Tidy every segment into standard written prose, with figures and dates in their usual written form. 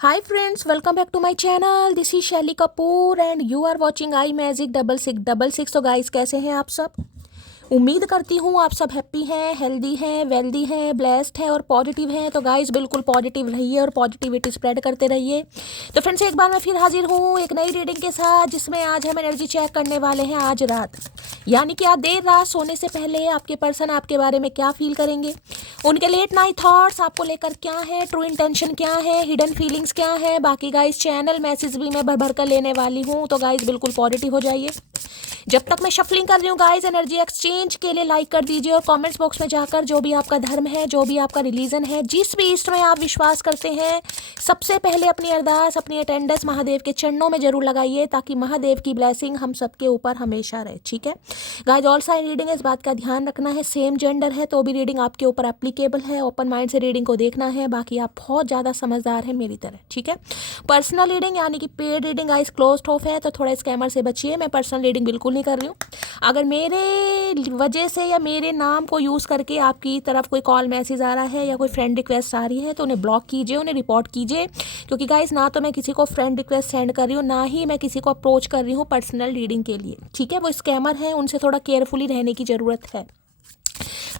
Hi friends, welcome back to my channel. This is Shelly Kapoor and you are watching I magic 6666। तो guys कैसे हैं आप सब? उम्मीद करती हूँ आप सब हैप्पी हैं, हेल्दी हैं, वेल्दी हैं, ब्लेस्ड हैं और पॉजिटिव हैं। तो गाइस बिल्कुल पॉजिटिव रहिए और पॉजिटिविटी स्प्रेड करते रहिए। तो फ्रेंड्स एक बार मैं फिर हाजिर हूँ एक नई रीडिंग के साथ, जिसमें आज हम एनर्जी चेक करने वाले हैं आज रात, यानी कि आज देर रात सोने से पहले आपके पर्सन आपके बारे में क्या फील करेंगे, उनके लेट नाइट थॉट्स आपको लेकर क्या है, ट्रू इंटेंशन क्या है, हिडन फीलिंग्स क्या है। बाकी गाइस चैनल मैसेज भी मैं भर भर कर लेने वाली हूँ, तो गाइस बिल्कुल पॉजिटिव हो जाइए। जब तक मैं शफलिंग कर रही हूँ गाइस, एनर्जी एक्सचेंज के लिए लाइक कर दीजिए और कमेंट्स बॉक्स में जाकर जो भी आपका धर्म है, जो भी आपका रिलीजन है, जिस भी ईस्ट में आप विश्वास करते हैं, सबसे पहले अपनी अरदास, अपनी अटेंडेंस महादेव के चरणों में जरूर लगाइए, ताकि महादेव की ब्लेसिंग हम सबके ऊपर हमेशा रहे। ठीक है गाइस, ऑल साइड रीडिंग है, इस बात का ध्यान रखना है। सेम जेंडर है तो भी रीडिंग आपके ऊपर एप्लीकेबल है। ओपन माइंड से रीडिंग को देखना है, बाकी आप बहुत ज़्यादा समझदार हैं मेरी तरह। ठीक है, पर्सनल रीडिंग यानी कि paid reading guys closed of है, तो थोड़ा स्कैमर से बचिए। मैं पर्सनल रीडिंग बिल्कुल नहीं कर रही हूँ। अगर मेरे वजह से या मेरे नाम को यूज़ करके आपकी तरफ कोई कॉल मैसेज आ रहा है या कोई फ्रेंड रिक्वेस्ट आ रही है, तो उन्हें ब्लॉक कीजिए, उन्हें रिपोर्ट कीजिए। क्योंकि गाइस ना तो मैं किसी को फ्रेंड रिक्वेस्ट सेंड कर रही हूँ, ना ही मैं किसी को अप्रोच कर रही हूँ पर्सनल रीडिंग के लिए। ठीक है, वो स्कैमर हैं, उनसे थोड़ा केयरफुली रहने की ज़रूरत है।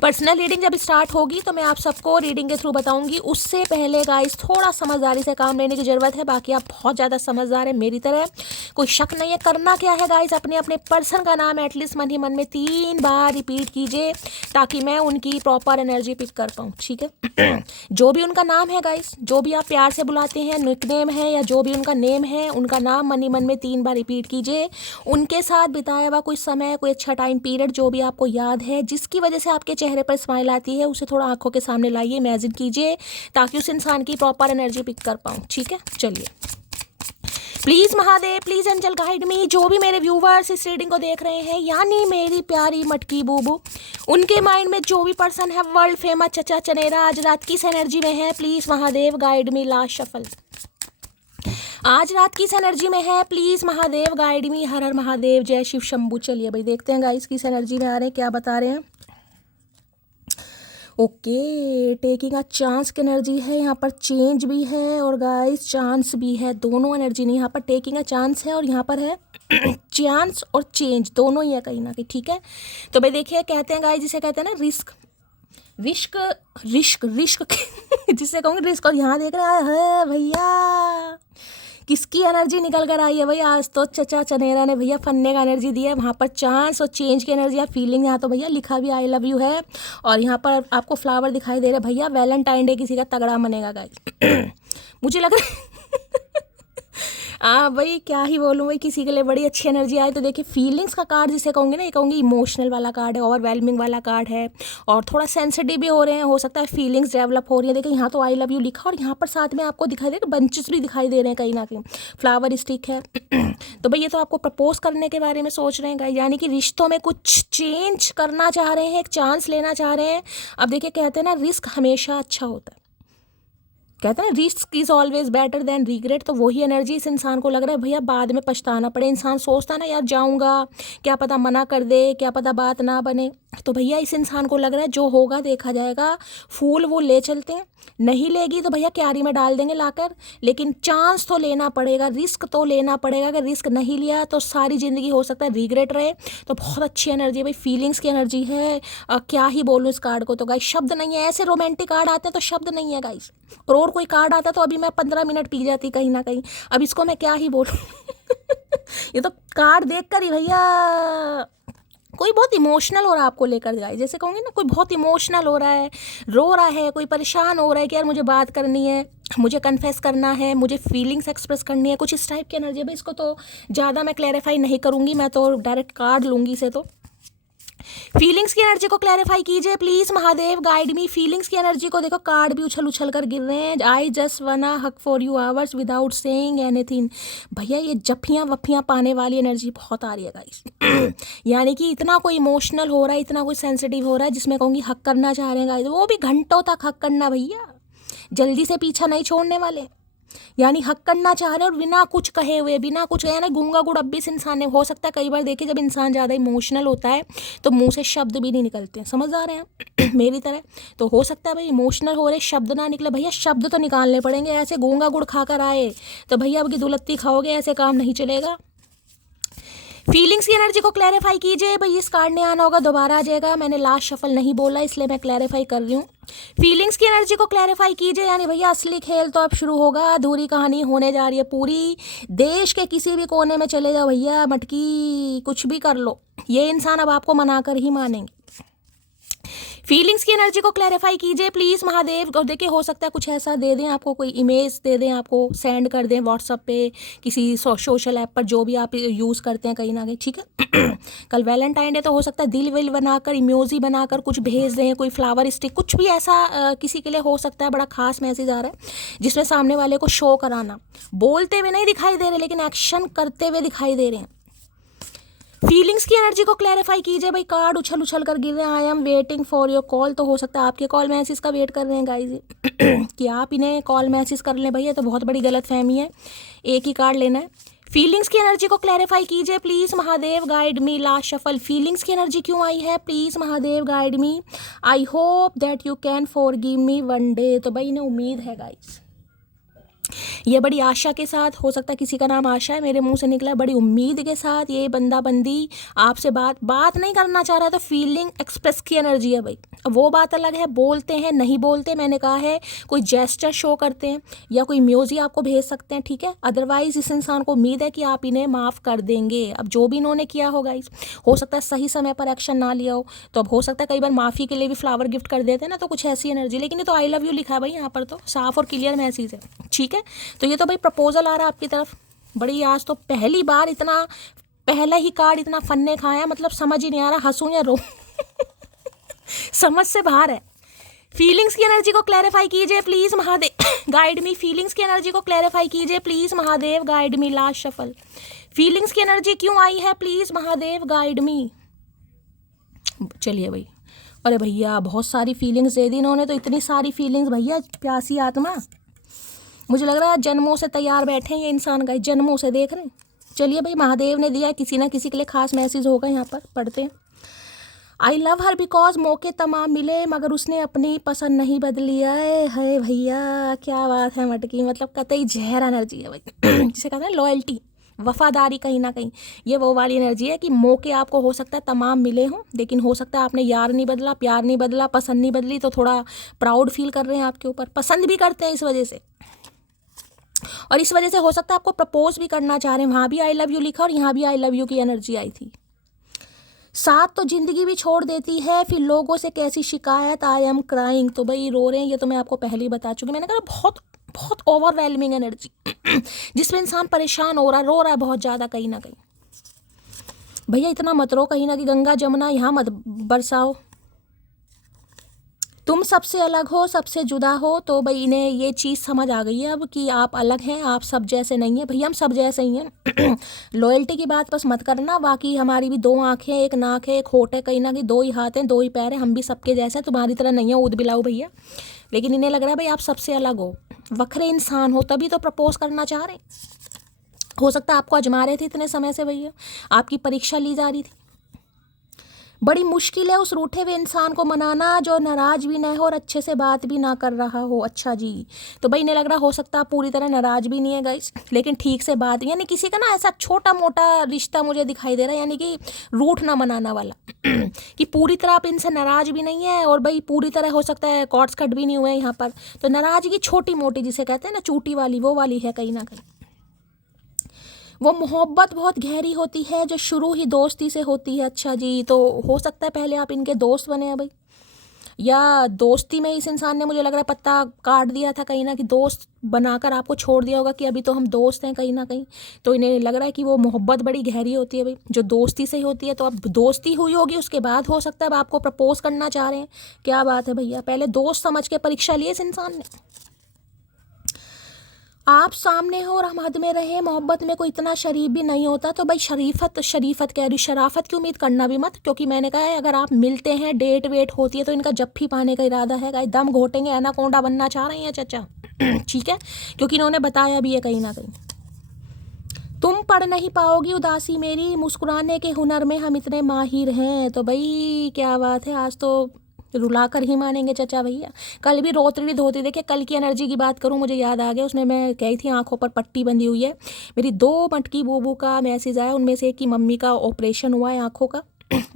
पर्सनल रीडिंग जब स्टार्ट होगी तो मैं आप सबको रीडिंग के थ्रू बताऊंगी। उससे पहले गाइस थोड़ा समझदारी से काम लेने की ज़रूरत है। बाकी आप बहुत ज़्यादा समझदार हैं मेरी तरह, कोई शक नहीं है। करना क्या है गाइस, अपने अपने पर्सन का नाम एटलीस्ट मन ही मन में 3 बार रिपीट कीजिए, ताकि मैं उनकी प्रॉपर एनर्जी पिक कर पाऊँ। ठीक है जो भी उनका नाम है गाइस, जो भी आप प्यार से बुलाते हैं, निकनेम है या जो भी उनका नेम है, उनका नाम मन ही मन में 3 बार रिपीट कीजिए। उनके साथ बिताया हुआ कोई समय, कोई अच्छा टाइम पीरियड जो भी आपको याद है, जिसकी वजह से आपके चेहरे पर स्माइल आती है, उसे थोड़ा आंखों के सामने लाइए, इमेजिन कीजिए, ताकि उस इंसान की प्रॉपर एनर्जी पिक कर पाऊँ। ठीक है, चलिए please Mahadev, please angel guide me. जो भी मेरे व्यूवर्स इस रीडिंग को देख रहे हैं, यानी मेरी प्यारी मटकी बूबू, उनके माइंड में जो भी पर्सन है वर्ल्ड फेमस चचा चनेरा आज रात किस एनर्जी में है, please Mahadev guide me. Last shuffle आज रात किस एनर्जी में है, प्लीज़ महादेव गाइड मी। हर हर महादेव, जय शिव शंभू। चलिए भाई देखते हैं गाइस किस एनर्जी में आ रहे हैं, क्या बता रहे हैं। ओके, टेकिंग अ चांस की एनर्जी है, यहाँ पर चेंज भी है और गाइस चांस भी है। दोनों एनर्जी नहीं, यहाँ पर टेकिंग अ चांस है और यहाँ पर है चांस और चेंज, दोनों ही है कहीं ना कहीं। ठीक है, तो भाई देखिए कहते हैं गाइस, जिसे कहते हैं ना रिस्क, रिस्क रिस्क रिस्क जिससे कहूँगी रिस्क। और यहाँ देख रहे हैं भैया किसकी एनर्जी निकल कर आई है भैया, आज तो चचा चनेरा ने भैया फन्ने का एनर्जी दी है। वहाँ पर चांस और चेंज की एनर्जी है, फीलिंग। यहाँ तो भैया लिखा भी आई लव यू है और यहाँ पर आपको फ्लावर दिखाई दे रहे भैया। वैलेंटाइन डे किसी का तगड़ा मनेगा गाइस मुझे लग रहा है हाँ भाई क्या ही बोलूँ भाई, किसी के लिए बड़ी अच्छी एनर्जी आई। तो देखिए फीलिंग्स का कार्ड जिसे कहूँगी ना, ये कहूँगी इमोशनल वाला कार्ड है, ओवरवेलमिंग वाला कार्ड है और थोड़ा सेंसिटिव भी हो रहे हैं, हो सकता है फीलिंग्स डेवलप हो रही है। देखिए यहाँ तो आई लव यू लिखा और यहाँ पर साथ में आपको दिखाई दे रहे बंचेस भी दिखाई दे रहे हैं, कहीं ना कहीं फ्लावर स्टिक है तो भाई ये तो आपको प्रपोज करने के बारे में सोच रहे हैं गाइस, यानी कि रिश्तों में कुछ चेंज करना चाह रहे हैं, एक चांस लेना चाह रहे हैं। अब देखिए कहते हैं ना रिस्क हमेशा अच्छा होता है, कहते हैं risk is always better than regret. तो वही एनर्जी इस इंसान को लग रहा है भैया बाद में पछताना पड़े। इंसान सोचता ना यार जाऊंगा, क्या पता मना कर दे, क्या पता बात ना बने। तो भैया इस इंसान को लग रहा है जो होगा देखा जाएगा। फूल वो ले चलते हैं, नहीं लेगी तो भैया क्यारी में डाल देंगे लाकर, लेकिन चांस तो लेना पड़ेगा, रिस्क तो लेना पड़ेगा। अगर रिस्क नहीं लिया तो सारी ज़िंदगी हो सकता है रिग्रेट रहे। तो बहुत अच्छी एनर्जी है भाई, फीलिंग्स की एनर्जी है। क्या ही बोलूँ इस कार्ड को, तो गाइस शब्द नहीं है। ऐसे रोमांटिक कार्ड आते हैं तो शब्द नहीं है गाइस, और कोई कार्ड आता तो अभी मैं 15 मिनट पी जाती कहीं ना कहीं। अब इसको मैं क्या ही बोलूँ ये तो कार्ड देख कर ही भैया कोई बहुत इमोशनल हो रहा है आपको लेकर गाइस, जैसे कहूँगी ना कोई बहुत इमोशनल हो रहा है, रो रहा है, कोई परेशान हो रहा है कि यार मुझे बात करनी है, मुझे कन्फेस करना है, मुझे फीलिंग्स एक्सप्रेस करनी है, कुछ इस टाइप की एनर्जी है भाई। इसको तो ज़्यादा मैं क्लैरिफाई नहीं करूँगी, मैं तो डायरेक्ट कार्ड लूँगी इसे। तो फीलिंग्स की एनर्जी को क्लैरिफाई कीजिए please Mahadev guide me. Feelings की एनर्जी को देखो, कार्ड भी उछल उछल कर गिर रहे हैं। आई जस्ट वना हक for you hours without saying anything. भैया ये जफियाँ वफियाँ पाने वाली एनर्जी बहुत आ रही है गाइस यानी कि इतना कोई इमोशनल हो रहा है, इतना कोई सेंसिटिव हो रहा है, जिसमें कहूँगी हक करना चाह रहे हैं गाइस, वो भी घंटों तक हक करना भैया, जल्दी से पीछा नहीं छोड़ने वाले। यानी हक करना चाह रहे हैं और बिना कुछ कहे हुए, बिना कुछ कहे ना, गूंगा गुड़ अब भी इस इंसान ने, हो सकता है कई बार देखिए जब इंसान ज़्यादा इमोशनल होता है तो मुंह से शब्द भी नहीं निकलते हैं, समझ आ रहे हैं मेरी तरह। तो हो सकता है भाई इमोशनल हो रहे, शब्द ना निकले, भैया शब्द तो निकालने पड़ेंगे। ऐसे गूंगा गुड़ खाकर आए तो भैया अब की दुलत्ती खाओगे, ऐसे काम नहीं चलेगा। फीलिंग्स की एनर्जी को क्लैरिफाई कीजिए। भाई इस कार्ड ने आना होगा, दोबारा आ जाएगा, मैंने लास्ट शफल नहीं बोला इसलिए मैं क्लैरिफाई कर रही हूँ। फीलिंग्स की एनर्जी को क्लैरिफाई कीजिए, यानी भैया असली खेल तो अब शुरू होगा, अधूरी कहानी होने जा रही है पूरी। देश के किसी भी कोने में चले जाओ भैया, मटकी कुछ भी कर लो, ये इंसान अब आपको मनाकर ही मानेंगे। फीलिंग्स की एनर्जी को क्लैरिफाई कीजिए प्लीज़ महादेव। और देखिए हो सकता है कुछ ऐसा दे दें आपको, कोई इमेज दे दें आपको, सेंड कर दें व्हाट्सएप पे, किसी सोशल ऐप पर, जो भी आप यूज़ करते हैं कहीं ना कहीं, ठीक है। कल वैलेंटाइन डे तो हो सकता है दिल विल बनाकर, इमोजी बनाकर कुछ भेज दें, कोई फ्लावर स्टिक, कुछ भी ऐसा किसी के लिए हो सकता है। बड़ा खास मैसेज आ रहा है जिसमें सामने वाले को शो कराना, बोलते हुए नहीं दिखाई दे रहे लेकिन एक्शन करते हुए दिखाई दे रहे हैं। फीलिंग्स की एनर्जी को क्लैरिफाई कीजिए। भाई कार्ड उछल उछल कर गिर रहे हैं। I am waiting for your call, तो हो सकता है आपके कॉल मैसेज का वेट कर रहे हैं गाइज कि आप इन्हें कॉल मैसेज कर लें। भैया तो बहुत बड़ी गलत फहमी है, एक ही कार्ड लेना है। फीलिंग्स की एनर्जी को क्लैरिफाई कीजिए please Mahadev, guide me. Last shuffle, feelings की एनर्जी क्यों आई है, please Mahadev guide me. I hope that you can forgive me one day, तो भाई इन्हें उम्मीद है गाइज, ये बड़ी आशा के साथ, हो सकता है किसी का नाम आशा है, मेरे मुंह से निकला है, बड़ी उम्मीद के साथ ये बंदा बंदी आपसे बात नहीं करना चाह रहा, तो फीलिंग एक्सप्रेस की एनर्जी है भाई। अब वो बात अलग है, बोलते हैं नहीं बोलते, मैंने कहा है कोई जेस्चर शो करते हैं या कोई म्यूजिक आपको भेज सकते हैं, ठीक है। अदरवाइज इस इंसान को उम्मीद है कि आप इन्हें माफ़ कर देंगे। अब जो भी इन्होंने किया होगा, हो सकता है सही समय पर एक्शन ना लिया हो, तो अब हो सकता है कई बार माफ़ी के लिए भी फ्लावर गिफ्ट कर देते हैं ना, तो कुछ ऐसी एनर्जी। लेकिन ये तो आई लव यू लिखा है भाई, यहाँ पर तो साफ और क्लियर मैसेज है, ठीक है। तो ये तो भाई प्रपोजल आ रहा है आपकी तरफ। बड़ी आज तो पहली बार इतना, पहला ही कार्ड इतना फन्ने खाया, मतलब समझ ही नहीं आ रहा हंसूं या रो समझ से बाहर है। फीलिंग्स की एनर्जी को क्लैरिफाई कीजिए please Mahadev, guide me. Feelings की एनर्जी को क्लैरिफाई कीजिए please Mahadev, guide me. Last shuffle, feelings की एनर्जी क्यों आई है, प्लीज महादेव गाइड मी। चलिए भाई, अरे भैया बहुत सारी फीलिंग्स दे दी इन्होंने, तो इतनी सारी फीलिंग्स भैया, प्यासी आत्मा, मुझे लग रहा है जन्मों से तैयार बैठे हैं ये इंसान का, जन्मों से देख रहे हैं। चलिए भाई महादेव ने दिया, किसी ना किसी के लिए खास मैसेज होगा, यहाँ पर पढ़ते हैं। आई लव हर बिकॉज मौके तमाम मिले मगर उसने अपनी पसंद नहीं बदली। है भैया क्या बात है मटकी, मतलब कतई जहर एनर्जी है भाई जिसे कहते हैं लॉयल्टी, वफादारी, कहीं ना कहीं ये वो वाली एनर्जी है कि मौके आपको हो सकता है तमाम मिले हों, लेकिन हो सकता है आपने यार नहीं बदला, प्यार नहीं बदला, पसंद नहीं बदली, तो थोड़ा प्राउड फील कर रहे हैं आपके ऊपर, पसंद भी करते हैं इस वजह से, और इस वजह से हो सकता है आपको प्रपोज भी करना चाह रहे हैं। वहाँ भी आई लव यू लिखा और यहाँ भी आई लव यू की एनर्जी आई थी। साथ तो जिंदगी भी छोड़ देती है, फिर लोगों से कैसी शिकायत, आई एम क्राइंग, तो भाई रो रहे हैं, ये तो मैं आपको पहले ही बता चुकी। मैंने कहा बहुत बहुत ओवरवेलमिंग एनर्जी जिसमें इंसान परेशान हो रहा है, रो रहा है बहुत ज़्यादा कहीं ना कहीं। भैया इतना मत रो, कहीं ना कहीं गंगा जमुना यहाँ मत बरसाओ, तुम सबसे अलग हो, सबसे जुदा हो। तो भाई इन्हें ये चीज़ समझ आ गई है अब कि आप अलग हैं, आप सब जैसे नहीं हैं। भैया हम सब जैसे ही हैं लॉयल्टी की बात बस मत करना, बाकी हमारी भी 2 आँखें, एक नाक है, एक होठ है, कहीं ना कहीं 2 ही हाथ हैं, 2 ही पैर हैं, हम भी सबके जैसे हैं, तुम्हारी तरह नहीं है ऊद बिलाओ भैया। लेकिन इन्हें लग रहा है भाई आप सबसे अलग हो, वखरे इंसान हो, तभी तो प्रपोज करना चाह रहे हैं। हो सकता है आपको आजमा रहे थे इतने समय से भैया, आपकी परीक्षा ली जा रही थी। बड़ी मुश्किल है उस रूठे हुए इंसान को मनाना जो नाराज भी ना हो और अच्छे से बात भी ना कर रहा हो। अच्छा जी, तो भाई इन्हें लग रहा हो सकता है पूरी तरह नाराज भी नहीं है गाइस, लेकिन ठीक से बात, यानी किसी का ना ऐसा छोटा मोटा रिश्ता मुझे दिखाई दे रहा है, यानी कि रूठ ना मनाना वाला कि पूरी तरह आप इनसे नाराज भी नहीं है और भाई पूरी तरह हो सकता है कॉर्ड्स कट भी नहीं हुए यहाँ पर, तो नाराजगी छोटी मोटी जिसे कहते हैं ना चूटी वाली, वो वाली है कहीं ना कहीं। वो मोहब्बत बहुत गहरी होती है जो शुरू ही दोस्ती से होती है। अच्छा जी, तो हो सकता है पहले आप इनके दोस्त बने हैं भाई, या दोस्ती में इस इंसान ने मुझे लग रहा है पत्ता काट दिया था कहीं ना, कि दोस्त बनाकर आपको छोड़ दिया होगा कि अभी तो हम दोस्त हैं कहीं ना कहीं। तो इन्हें लग रहा है कि वो मोहब्बत बड़ी गहरी होती है भाई, जो दोस्ती से ही होती है। तो अब दोस्ती हुई होगी, उसके बाद हो सकता है अब आपको प्रपोज करना चाह रहे हैं। क्या बात है भैया, पहले दोस्त समझ के परीक्षा ली इस इंसान ने। आप सामने हो और हम हद में रहे, मोहब्बत में कोई इतना शरीफ भी नहीं होता। तो भाई शरीफत कह रही, शराफत की उम्मीद करना भी मत, क्योंकि मैंने कहा है अगर आप मिलते हैं, डेट वेट होती है, तो इनका जप्फी पाने का इरादा है गाइस। दम घोटेंगे, एनाकोंडा बनना चाह रही हैं चाचा। ठीक है, क्योंकि इन्होंने बताया भी है कहीं ना कहीं। तुम पढ़ नहीं पाओगी उदासी मेरी, मुस्कुराने के हुनर में हम इतने माहिर हैं। तो भाई क्या बात है, आज तो रुला कर ही मानेंगे चचा भैया। कल भी रोती धोती, देखिए कल की एनर्जी की बात करूं, मुझे याद आ गया, उसमें मैं कही थी आंखों पर पट्टी बंधी हुई है। मेरी 2 मटकी बूबू का मैसेज आया, उनमें से एक की मम्मी का ऑपरेशन हुआ है आंखों का,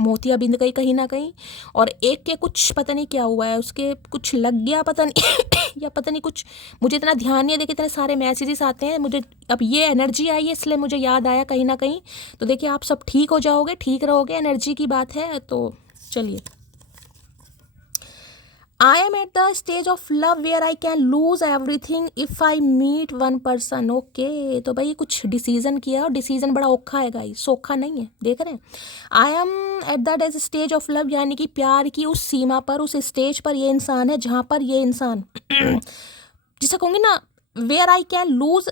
मोतियाँ बिंद गई कहीं ना कहीं, और एक के कुछ पता नहीं क्या हुआ है, उसके कुछ लग गया पता नहीं या पता नहीं कुछ, मुझे इतना ध्यान नहीं है। देखिए इतने सारे मैसेजेस आते हैं मुझे, अब ये एनर्जी आई है इसलिए मुझे याद आया कहीं ना कहीं। तो देखिए आप सब ठीक हो जाओगे, ठीक रहोगे, एनर्जी की बात है। तो चलिए, I am at the stage of love where I can lose everything if I meet one person. Okay, तो भाई कुछ डिसीजन किया, और डिसीजन बड़ा औखा है गाइस, सोखा नहीं है, देख रहे हैं। I am at that age stage of love, यानी कि प्यार की उस सीमा पर, उस स्टेज पर ये इंसान है जहाँ पर ये इंसान जिसे कहूँगी ना, where I can lose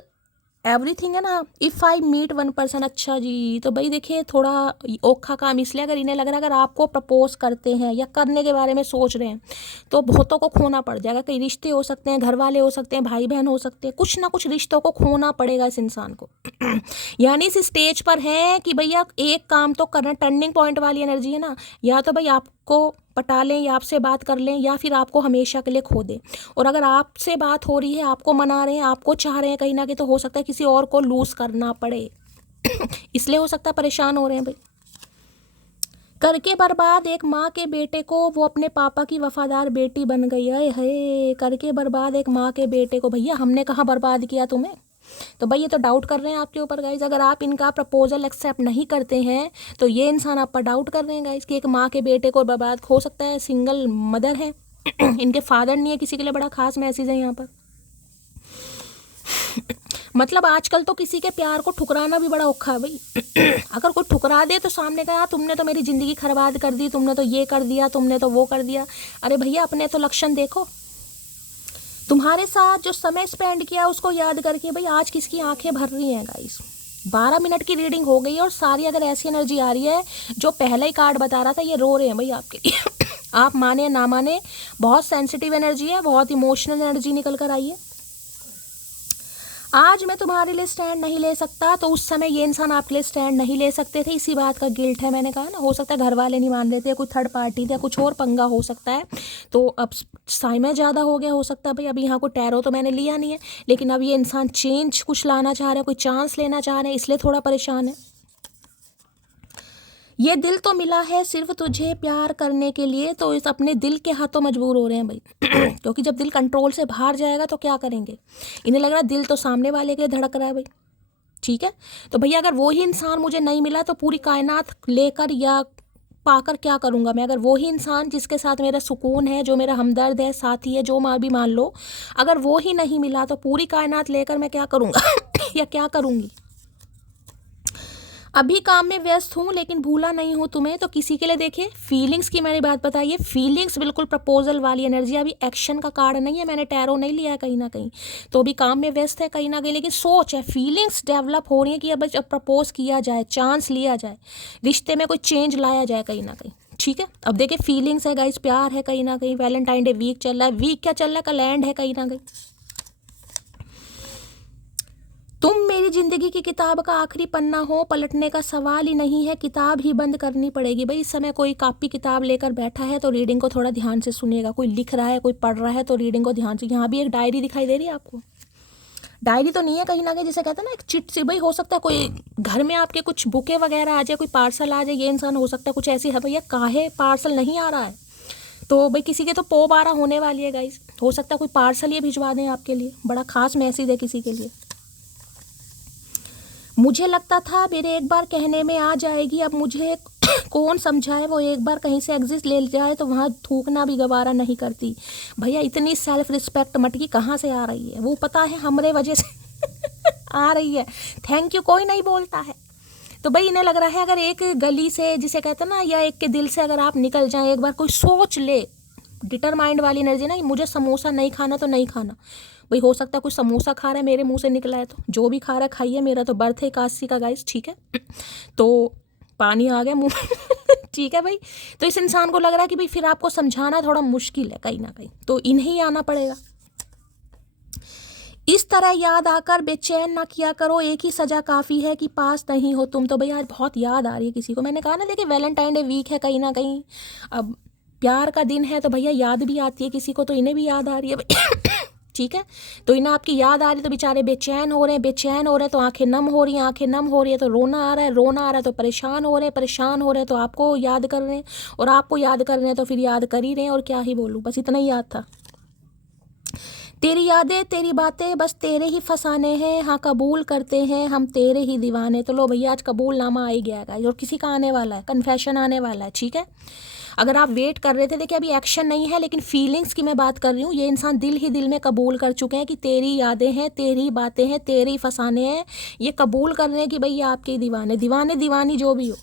everything है ना, if I meet one person. अच्छा जी, तो भाई देखिए थोड़ा औखा काम इसलिए, अगर इन्हें लग रहा है अगर आपको प्रपोज करते हैं या करने के बारे में सोच रहे हैं तो बहुतों को खोना पड़ जाएगा। कई रिश्ते हो सकते हैं, घर वाले हो सकते हैं, भाई बहन हो सकते हैं, कुछ ना कुछ रिश्तों को खोना पड़ेगा इस इंसान को। यानी इस स्टेज पर है कि भैया एक काम तो करना, टर्निंग पॉइंट वाली एनर्जी है ना, या तो भाई आपको पटा लें या आपसे बात कर लें, या फिर आपको हमेशा के लिए खो दें। और अगर आपसे बात हो रही है, आपको मना रहे हैं, आपको चाह रहे हैं कहीं ना कहीं, तो हो सकता है किसी और को लूज करना पड़े। इसलिए हो सकता है परेशान हो रहे हैं भाई। करके बर्बाद एक माँ के बेटे को, वो अपने पापा की वफादार बेटी बन गई है। करके बर्बाद एक माँ के बेटे को, भैया हमने कहाँ बर्बाद किया तुम्हें? तो भाई ये तो डाउट कर रहे हैं आपके ऊपर गाइज। अगर आप इनका प्रपोजल एक्सेप्ट नहीं करते हैं तो ये इंसान आप पर डाउट कर रहे हैं गाइज कि एक माँ के बेटे को बर्बाद, हो सकता है सिंगल मदर है, इनके फादर नहीं है किसी के लिए। बड़ा खास मैसेज है यहाँ पर। मतलब आजकल तो किसी के प्यार को ठुकराना भी बड़ा औखा है भाई। अगर कोई ठुकरा दे तो सामने का, तुमने तो मेरी ज़िंदगी खराब कर दी, तुमने तो ये कर दिया, तुमने तो वो कर दिया। अरे भैया अपने तो लक्षण देखो, तुम्हारे साथ जो समय स्पेंड किया उसको याद करके भाई आज किसकी आंखें भर रही हैं गाइस। 12 मिनट की रीडिंग हो गई और सारी अगर ऐसी एनर्जी आ रही है, जो पहला ही कार्ड बता रहा था, ये रो रहे हैं भाई आपके लिए। आप माने ना माने, बहुत सेंसिटिव एनर्जी है, बहुत इमोशनल एनर्जी निकल कर आई है। आज मैं तुम्हारे लिए स्टैंड नहीं ले सकता, तो उस समय ये इंसान आपके लिए स्टैंड नहीं ले सकते थे, इसी बात का गिल्ट है। मैंने कहा ना, हो सकता है घर वाले नहीं मान रहे थे, कोई थर्ड पार्टी थे, कुछ और पंगा हो सकता है। तो अब समय ज़्यादा हो गया, हो सकता है भाई अभी यहाँ को टैरो तो मैंने लिया नहीं है, लेकिन अब ये इंसान चेंज कुछ लाना चाह रहे हैं, कोई चांस लेना चाह रहे हैं, इसलिए थोड़ा परेशान है। ये दिल तो मिला है सिर्फ तुझे प्यार करने के लिए, तो इस अपने दिल के हाथों मजबूर हो रहे हैं भाई। क्योंकि जब दिल कंट्रोल से बाहर जाएगा तो क्या करेंगे, इन्हें लग रहा है दिल तो सामने वाले के लिए धड़क रहा है भाई। ठीक है, तो भैया अगर वो ही इंसान मुझे नहीं मिला तो पूरी कायनात लेकर या पाकर क्या करूँगा मैं? अगर वो ही इंसान जिसके साथ मेरा सुकून है, जो मेरा हमदर्द है, साथी है, जो माँ भी मान लो, अगर वो ही नहीं मिला तो पूरी कायनात लेकर मैं क्या करूँगा या क्या करूँगी? अभी काम में व्यस्त हूँ लेकिन भूला नहीं हूँ तुम्हें। तो किसी के लिए देखिए फीलिंग्स की मैंने बात बताई है, फीलिंग्स बिल्कुल प्रपोजल वाली एनर्जी, अभी एक्शन का कार्ड नहीं है, मैंने टैरो नहीं लिया है कहीं ना कहीं, तो अभी काम में व्यस्त है कहीं ना कहीं, लेकिन सोच है, फीलिंग्स डेवलप हो रही है कि अब प्रपोज किया जाए, चांस लिया जाए, रिश्ते में कोई चेंज लाया जाए कहीं ना कहीं। ठीक है, अब देखिए फीलिंग्स है गाइस, प्यार है कहीं ना कहीं, वैलेंटाइन डे वीक चल रहा है, वीक क्या चल रहा है, कल एंड है कहीं ना कहीं। तुम मेरी जिंदगी की किताब का आखिरी पन्ना हो, पलटने का सवाल ही नहीं है, किताब ही बंद करनी पड़ेगी। भाई इस समय कोई कॉपी किताब लेकर बैठा है तो रीडिंग को थोड़ा ध्यान से सुनिएगा, कोई लिख रहा है, कोई पढ़ रहा है तो रीडिंग को ध्यान से। यहाँ भी एक डायरी दिखाई दे रही है आपको, डायरी तो नहीं है कहीं ना कहीं, जिसे कहते हैं ना एक चिट सी। भाई हो सकता है कोई घर में आपके कुछ बुके वगैरह आ जाए, कोई पार्सल आ जाए, ये इंसान हो सकता है कुछ ऐसी है। भैया काहे पार्सल नहीं आ रहा है, तो भाई किसी के तो पो 12 होने वाली है गाइस, हो सकता है कोई पार्सल ये भिजवा दें आपके लिए, बड़ा खास मैसेज है किसी के लिए। मुझे लगता था मेरे एक बार कहने में आ जाएगी, अब मुझे कौन समझाए, वो एक बार कहीं से एग्जिट ले जाए तो वहाँ थूकना भी गवारा नहीं करती। भैया इतनी सेल्फ रिस्पेक्ट मटकी कहाँ से आ रही है, वो पता है हमरे वजह से आ रही है। थैंक यू कोई नहीं बोलता है। तो भाई इन्हें लग रहा है अगर एक गली से, जिसे कहते हैं ना, या एक के दिल से अगर आप निकल जाएं, एक बार कोई सोच ले, डिटरमाइंड वाली एनर्जी ना, मुझे समोसा नहीं खाना तो नहीं खाना, भाई हो सकता है कुछ समोसा खा रहा है, मेरे मुंह से निकला है, तो जो भी खा रहा है खाइए, मेरा तो बर्थ है 81 का गाइस, ठीक है। तो पानी आ गया मुंह ठीक है भाई। तो इस इंसान को लग रहा है कि भाई फिर आपको समझाना थोड़ा मुश्किल है कहीं ना कहीं, तो इन्हें ही आना पड़ेगा। इस तरह याद आकर बेचैन ना किया करो, एक ही सजा काफ़ी है कि पास नहीं हो तुम। तो भाई आज बहुत याद आ रही है किसी को, मैंने कहा ना, देखिए वैलेंटाइन डे वीक है कहीं ना कहीं, अब प्यार का दिन है तो भैया याद भी आती है किसी को, तो इन्हें भी याद आ रही है भाई ठीक है। तो इन्हें आपकी याद आ रही है तो बेचारे बेचैन हो रहे हैं, बेचैन हो रहे हैं तो आंखें नम हो रही हैं, आंखें नम हो रही है तो रोना आ रहा है, रोना आ रहा है तो परेशान हो रहे हैं, परेशान हो रहे हैं तो आपको याद कर रहे हैं, और आपको याद कर रहे हैं तो फिर याद कर ही रहे हैं। और क्या ही बोलूँ, बस इतना ही याद था। तेरी यादें तेरी बातें बस तेरे ही फसाने हैं, हाँ कबूल करते हैं हम तेरे ही दीवाने। तो लो भैया आज कबूलनामा आ ही गया गाइस, और किसी का आने वाला है, कन्फेशन आने वाला है, ठीक है। अगर आप वेट कर रहे थे, देखिए अभी एक्शन नहीं है लेकिन फीलिंग्स की मैं बात कर रही हूँ। ये इंसान दिल ही दिल में कबूल कर चुके हैं कि तेरी यादें हैं, तेरी बातें हैं, तेरे ही फसाने हैं। ये कबूल कर रहे हैं कि भाई ये आपके ही दीवाने, दीवाने दीवानी जो भी हो।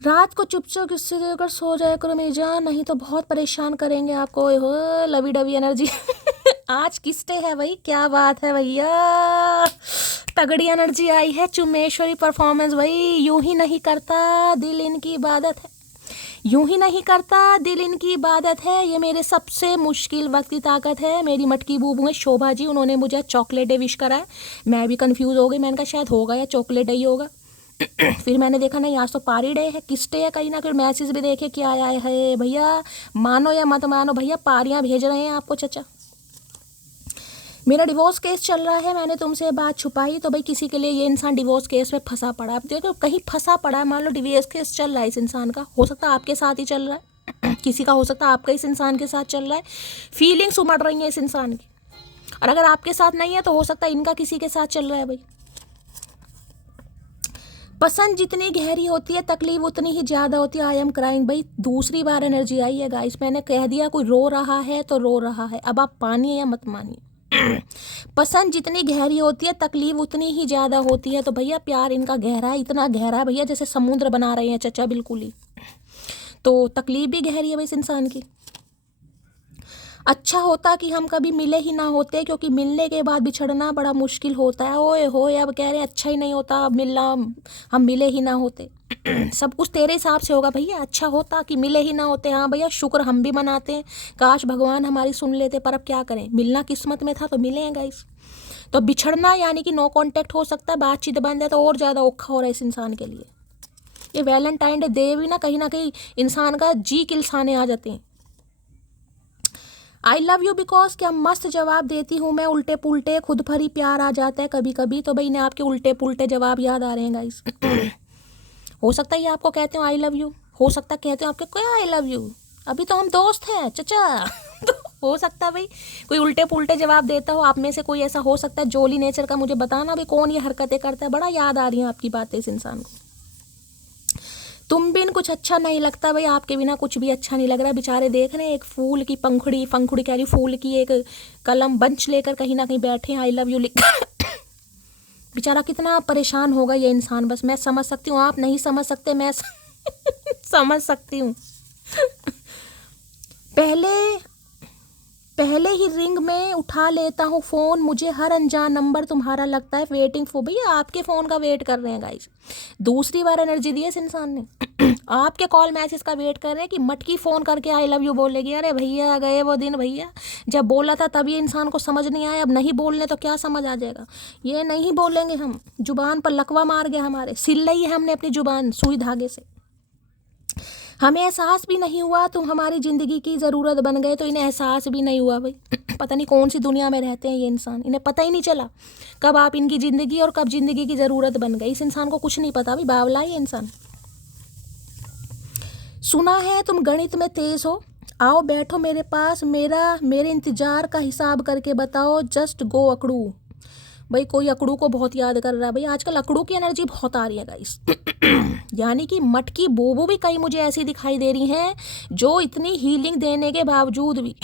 रात को चुपचाप किस्से देकर सो जाया करो मेरी जान, नहीं तो बहुत परेशान करेंगे आपको। ओए हो लवी डवी एनर्जी आज किस्टे है भाई, क्या बात है भैया, तगड़ी एनर्जी आई है, चुमेश्वरी परफॉर्मेंस भाई। यूं ही नहीं करता दिल इनकी इबादत है, यूं ही नहीं करता दिल इनकी इबादत है, ये मेरे सबसे मुश्किल वक्त की ताकत है। मेरी मटकी बूबू है शोभा जी, उन्होंने मुझे चॉकलेट डे विश करा है, मैं भी कंफ्यूज हो गई, मैंने कहा शायद होगा या चॉकलेट डे ही होगा फिर मैंने देखा नहीं आज तो पारी डे है, किस डे है कहीं ना, फिर मैसेज भी देखे क्या आया है भैया, मानो या मत मानो भैया पारियां भेज रहे हैं आपको चचा। मेरा डिवोर्स केस चल रहा है, मैंने तुमसे बात छुपाई, तो भाई किसी के लिए ये इंसान डिवोर्स केस में फंसा पड़ा है। अब देखो कहीं फंसा पड़ा है, मान लो डिवोर्स केस चल रहा है इस इंसान का, हो सकता है आपके साथ ही चल रहा है किसी का हो सकता है आपका इस इंसान के साथ चल रहा है, फीलिंग्स उमड़ रही हैं इस इंसान की, और अगर आपके साथ नहीं है तो हो सकता है इनका किसी के साथ चल रहा है भाई। पसंद जितनी गहरी होती है तकलीफ उतनी ही ज़्यादा होती है। आई एम क्राइंग भाई, दूसरी बार एनर्जी आई है गाइस, मैंने कह दिया कोई रो रहा है तो रो रहा है, अब आप मानिए या मत मानिए पसंद जितनी गहरी होती है तकलीफ उतनी ही ज़्यादा होती है। तो भैया प्यार इनका गहरा है, इतना गहरा है भैया जैसे समुद्र बना रहे हैं चचा, बिल्कुल ही। तो तकलीफ भी गहरी है भाई इस इंसान की। अच्छा होता कि हम कभी मिले ही ना होते, क्योंकि मिलने के बाद बिछड़ना बड़ा मुश्किल होता है। ओए होए अब कह रहे हैं अच्छा ही नहीं होता अब मिलना, हम मिले ही ना होते सब कुछ तेरे हिसाब से होगा भैया, अच्छा होता कि मिले ही ना होते। हाँ भैया शुक्र हम भी मनाते हैं, काश भगवान हमारी सुन लेते, पर अब क्या करें, मिलना किस्मत में था तो मिले हैं गाइस। तो बिछड़ना यानी कि नो कांटेक्ट हो सकता है, बातचीत बंद है, तो और ज़्यादा औखा हो रहा है इस इंसान के लिए। ये वैलेंटाइन डे भी ना कहीं इंसान का जी किलसाने आ जाते हैं। आई लव यू बिकॉज क्या मस्त जवाब देती हूँ मैं, उल्टे पुल्टे खुद पर ही प्यार आ जाता है कभी कभी। तो भाई इन्हें आपके उल्टे पुल्टे जवाब याद आ रहे हैं गाइस हो सकता है ये आपको कहते हो आई लव यू, हो सकता है कहते हो आपके कोई आई लव यू, अभी तो हम दोस्त हैं चचा तो हो सकता है भाई कोई उल्टे पुल्टे जवाब देता हो आप में से, कोई ऐसा हो सकता है जोली नेचर का। मुझे बताना भाई कौन ये हरकतें करता है, बड़ा याद आ रही हैं आपकी बातें इस इंसान को। तुम बिन कुछ अच्छा नहीं लगता भाई, आपके बिना कुछ भी अच्छा नहीं लग रहा। बेचारे देख रहे हैं एक फूल की पंखुड़ी कह रही, फूल की एक कलम बंच लेकर कहीं ना कहीं बैठे हैं, आई लव यू लिख बेचारा कितना परेशान होगा ये इंसान, बस मैं समझ सकती हूँ, आप नहीं समझ सकते, मैं समझ सकती हूँ पहले ही रिंग में उठा लेता हूँ फ़ोन, मुझे हर अनजान नंबर तुम्हारा लगता है वेटिंग फॉर। भैया आपके फ़ोन का वेट कर रहे हैं गाइस, दूसरी बार एनर्जी दी है इस इंसान ने आपके कॉल मैसेज का वेट कर रहे हैं कि मटकी फ़ोन करके आई लव यू बोलेगी। अरे भैया गए वो दिन भैया जब बोला था तब ये इंसान को समझ नहीं आया, अब नहीं बोलने तो क्या समझ आ जाएगा। ये नहीं बोलेंगे हम, जुबान पर लकवा मार गया हमारे, सिल ली है हमने अपनी जुबान सुई धागे से। हमें एहसास भी नहीं हुआ तुम हमारी ज़िंदगी की ज़रूरत बन गए, तो इन्हें एहसास भी नहीं हुआ भाई पता नहीं कौन सी दुनिया में रहते हैं ये इंसान, इन्हें पता ही नहीं चला कब आप इनकी ज़िंदगी और कब ज़िंदगी की ज़रूरत बन गई। इस इंसान को कुछ नहीं पता भाई, बावला है ये इंसान। सुना है तुम गणित में तेज़ हो, आओ बैठो मेरे पास, मेरे इंतज़ार का हिसाब करके बताओ, जस्ट गो अकड़ू। भाई कोई अकड़ू को बहुत याद कर रहा है भाई, आजकल अकड़ू की एनर्जी बहुत आ रही है गाइस यानी कि मटकी बोबो भी कहीं मुझे ऐसी दिखाई दे रही हैं जो इतनी हीलिंग देने के बावजूद भी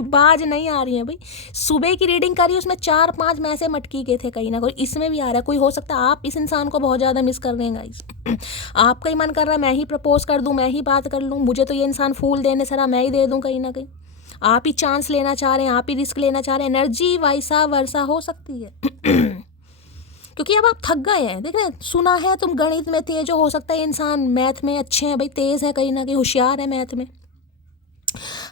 बाज नहीं आ रही है भाई। सुबह की रीडिंग करी उसमें 4-5 में से मटकी के थे, कहीं ना कोई इसमें भी आ रहा है। कोई हो सकता है आप इस इंसान को बहुत ज़्यादा मिस कर रहे हैं गाइस आपका ही मन कर रहा है मैं ही प्रपोज कर दूं, मैं ही बात कर लूं, मुझे तो ये इंसान फूल देने सरा मैं ही दे दूं कहीं ना कहीं। आप ही चांस लेना चाह रहे हैं, आप ही रिस्क लेना चाह रहे हैं। एनर्जी वैसा वर्षा हो सकती है क्योंकि अब आप थक गए हैं। देख रहे हैं, सुना है तुम गणित में तेज हो सकता है इंसान मैथ में अच्छे हैं भाई, तेज है कहीं ना कहीं, होशियार है मैथ में।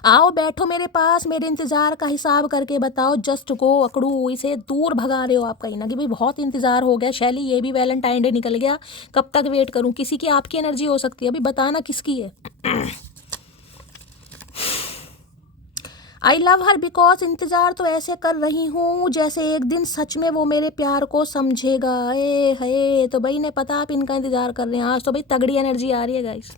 आओ बैठो मेरे पास, मेरे इंतज़ार का हिसाब करके बताओ। जस्ट गो अकड़ू, इसे दूर भगा रहे हो आप कहीं ना कि भाई बहुत इंतज़ार हो गया शैली, ये भी वैलेंटाइन डे निकल गया, कब तक वेट करूं। किसी की आपकी एनर्जी हो सकती है, अभी बताना किसकी है। आई लव हर बिकॉज इंतज़ार तो ऐसे कर रही हूँ जैसे एक दिन सच में वो मेरे प्यार को समझेगा। ए है तो भाई ने पता आप इनका इंतज़ार कर रहे हैं। आज तो भाई तगड़ी एनर्जी आ रही है गाइस,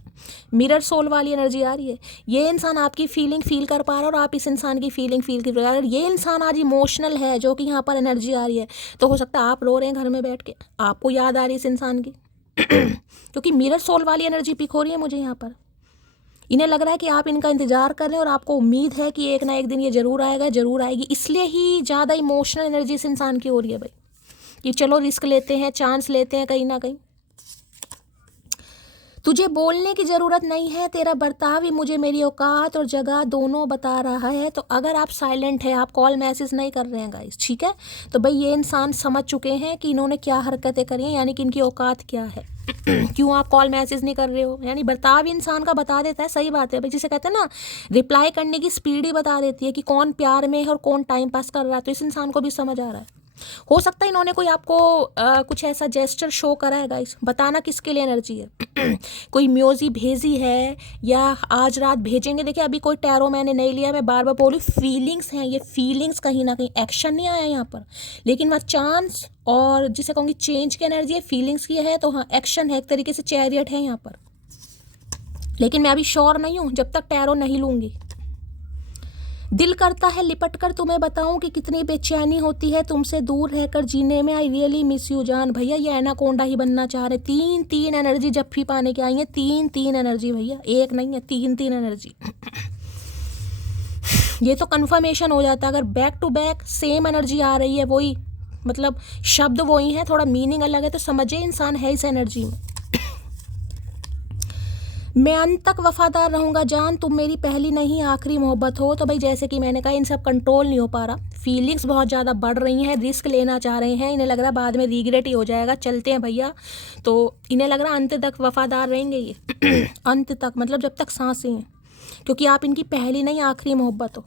मिरर सोल वाली एनर्जी आ रही है। ये इंसान आपकी फीलिंग फील कर पा रहा है और आप इस इंसान की फीलिंग फील कर रहे हो। अगर ये इंसान आज इमोशनल है जो कि यहाँ पर एनर्जी आ रही है, तो हो सकता है आप रो रहे हैं घर में बैठ के, आपको याद आ रही है इस इंसान की क्योंकि मिरर सोल वाली एनर्जी पिक हो रही है मुझे यहाँ पर। इन्हें लग रहा है कि आप इनका इंतज़ार कर रहे हैं और आपको उम्मीद है कि एक ना एक दिन ये ज़रूर आएगा, ज़रूर आएगी। इसलिए ही ज़्यादा इमोशनल एनर्जी इस इंसान की हो रही है भाई, कि चलो रिस्क लेते हैं, चांस लेते हैं कहीं ना कहीं। तुझे बोलने की ज़रूरत नहीं है, तेरा बर्ताव ही मुझे मेरी औकात और जगह दोनों बता रहा है। तो अगर आप साइलेंट हैं, आप कॉल मैसेज नहीं कर रहे हैं गाइस, ठीक है, तो भाई ये इंसान समझ चुके हैं कि इन्होंने क्या हरकतें करी हैं, यानी कि इनकी औकात क्या है। क्यों आप कॉल मैसेज नहीं कर रहे हो, यानी बर्ताव इंसान का बता देता है। सही बात है भाई, जिसे कहते हैं ना रिप्लाई करने की स्पीड ही बता देती है कि कौन प्यार में है और कौन टाइम पास कर रहा है। तो इस इंसान को भी समझ आ रहा है। हो सकता है इन्होंने कोई आपको कुछ ऐसा जेस्चर शो करा है गाइस, बताना किसके लिए एनर्जी है। कोई म्यूजिक भेजी है या आज रात भेजेंगे। देखिए अभी कोई टैरो मैंने नहीं लिया, मैं बार बार बोलूँ, फीलिंग्स हैं ये, फीलिंग्स कहीं ना कहीं, एक्शन नहीं आया यहाँ पर, लेकिन वह चांस और जिसे कहूँगी चेंज की एनर्जी है, फीलिंग्स की है, तो हाँ एक्शन है एक तरीके से, चैरियट है यहाँ पर। लेकिन मैं अभी श्योर नहीं हूँ जब तक टैरो नहीं लूँगी। दिल करता है लिपट कर तुम्हें बताऊं कि कितनी बेचैनी होती है तुमसे दूर रहकर जीने में। आई रियली मिस यू जान। भैया ये एनाकोंडा ही बनना चाह रहे। तीन एनर्जी जफ्फी पाने के आई है, तीन एनर्जी भैया, एक नहीं है, तीन एनर्जी। ये तो कन्फर्मेशन हो जाता है अगर back to back same energy आ रही है, वही मतलब शब्द वही है, थोड़ा मीनिंग अलग है, तो समझिए इंसान है इस एनर्जी में। मैं अंत तक वफादार रहूँगा जान, तुम मेरी पहली नहीं आखिरी मोहब्बत हो। तो भाई जैसे कि मैंने कहा, इन सब कंट्रोल नहीं हो पा रहा, फीलिंग्स बहुत ज़्यादा बढ़ रही हैं, रिस्क लेना चाह रहे हैं, इन्हें लग रहा है बाद में रिग्रेट ही हो जाएगा, चलते हैं भैया। तो इन्हें लग रहा है अंत तक वफादार रहेंगे ये अंत तक, मतलब जब तक सांसें हैं, क्योंकि आप इनकी पहली नहीं आखिरी मोहब्बत हो।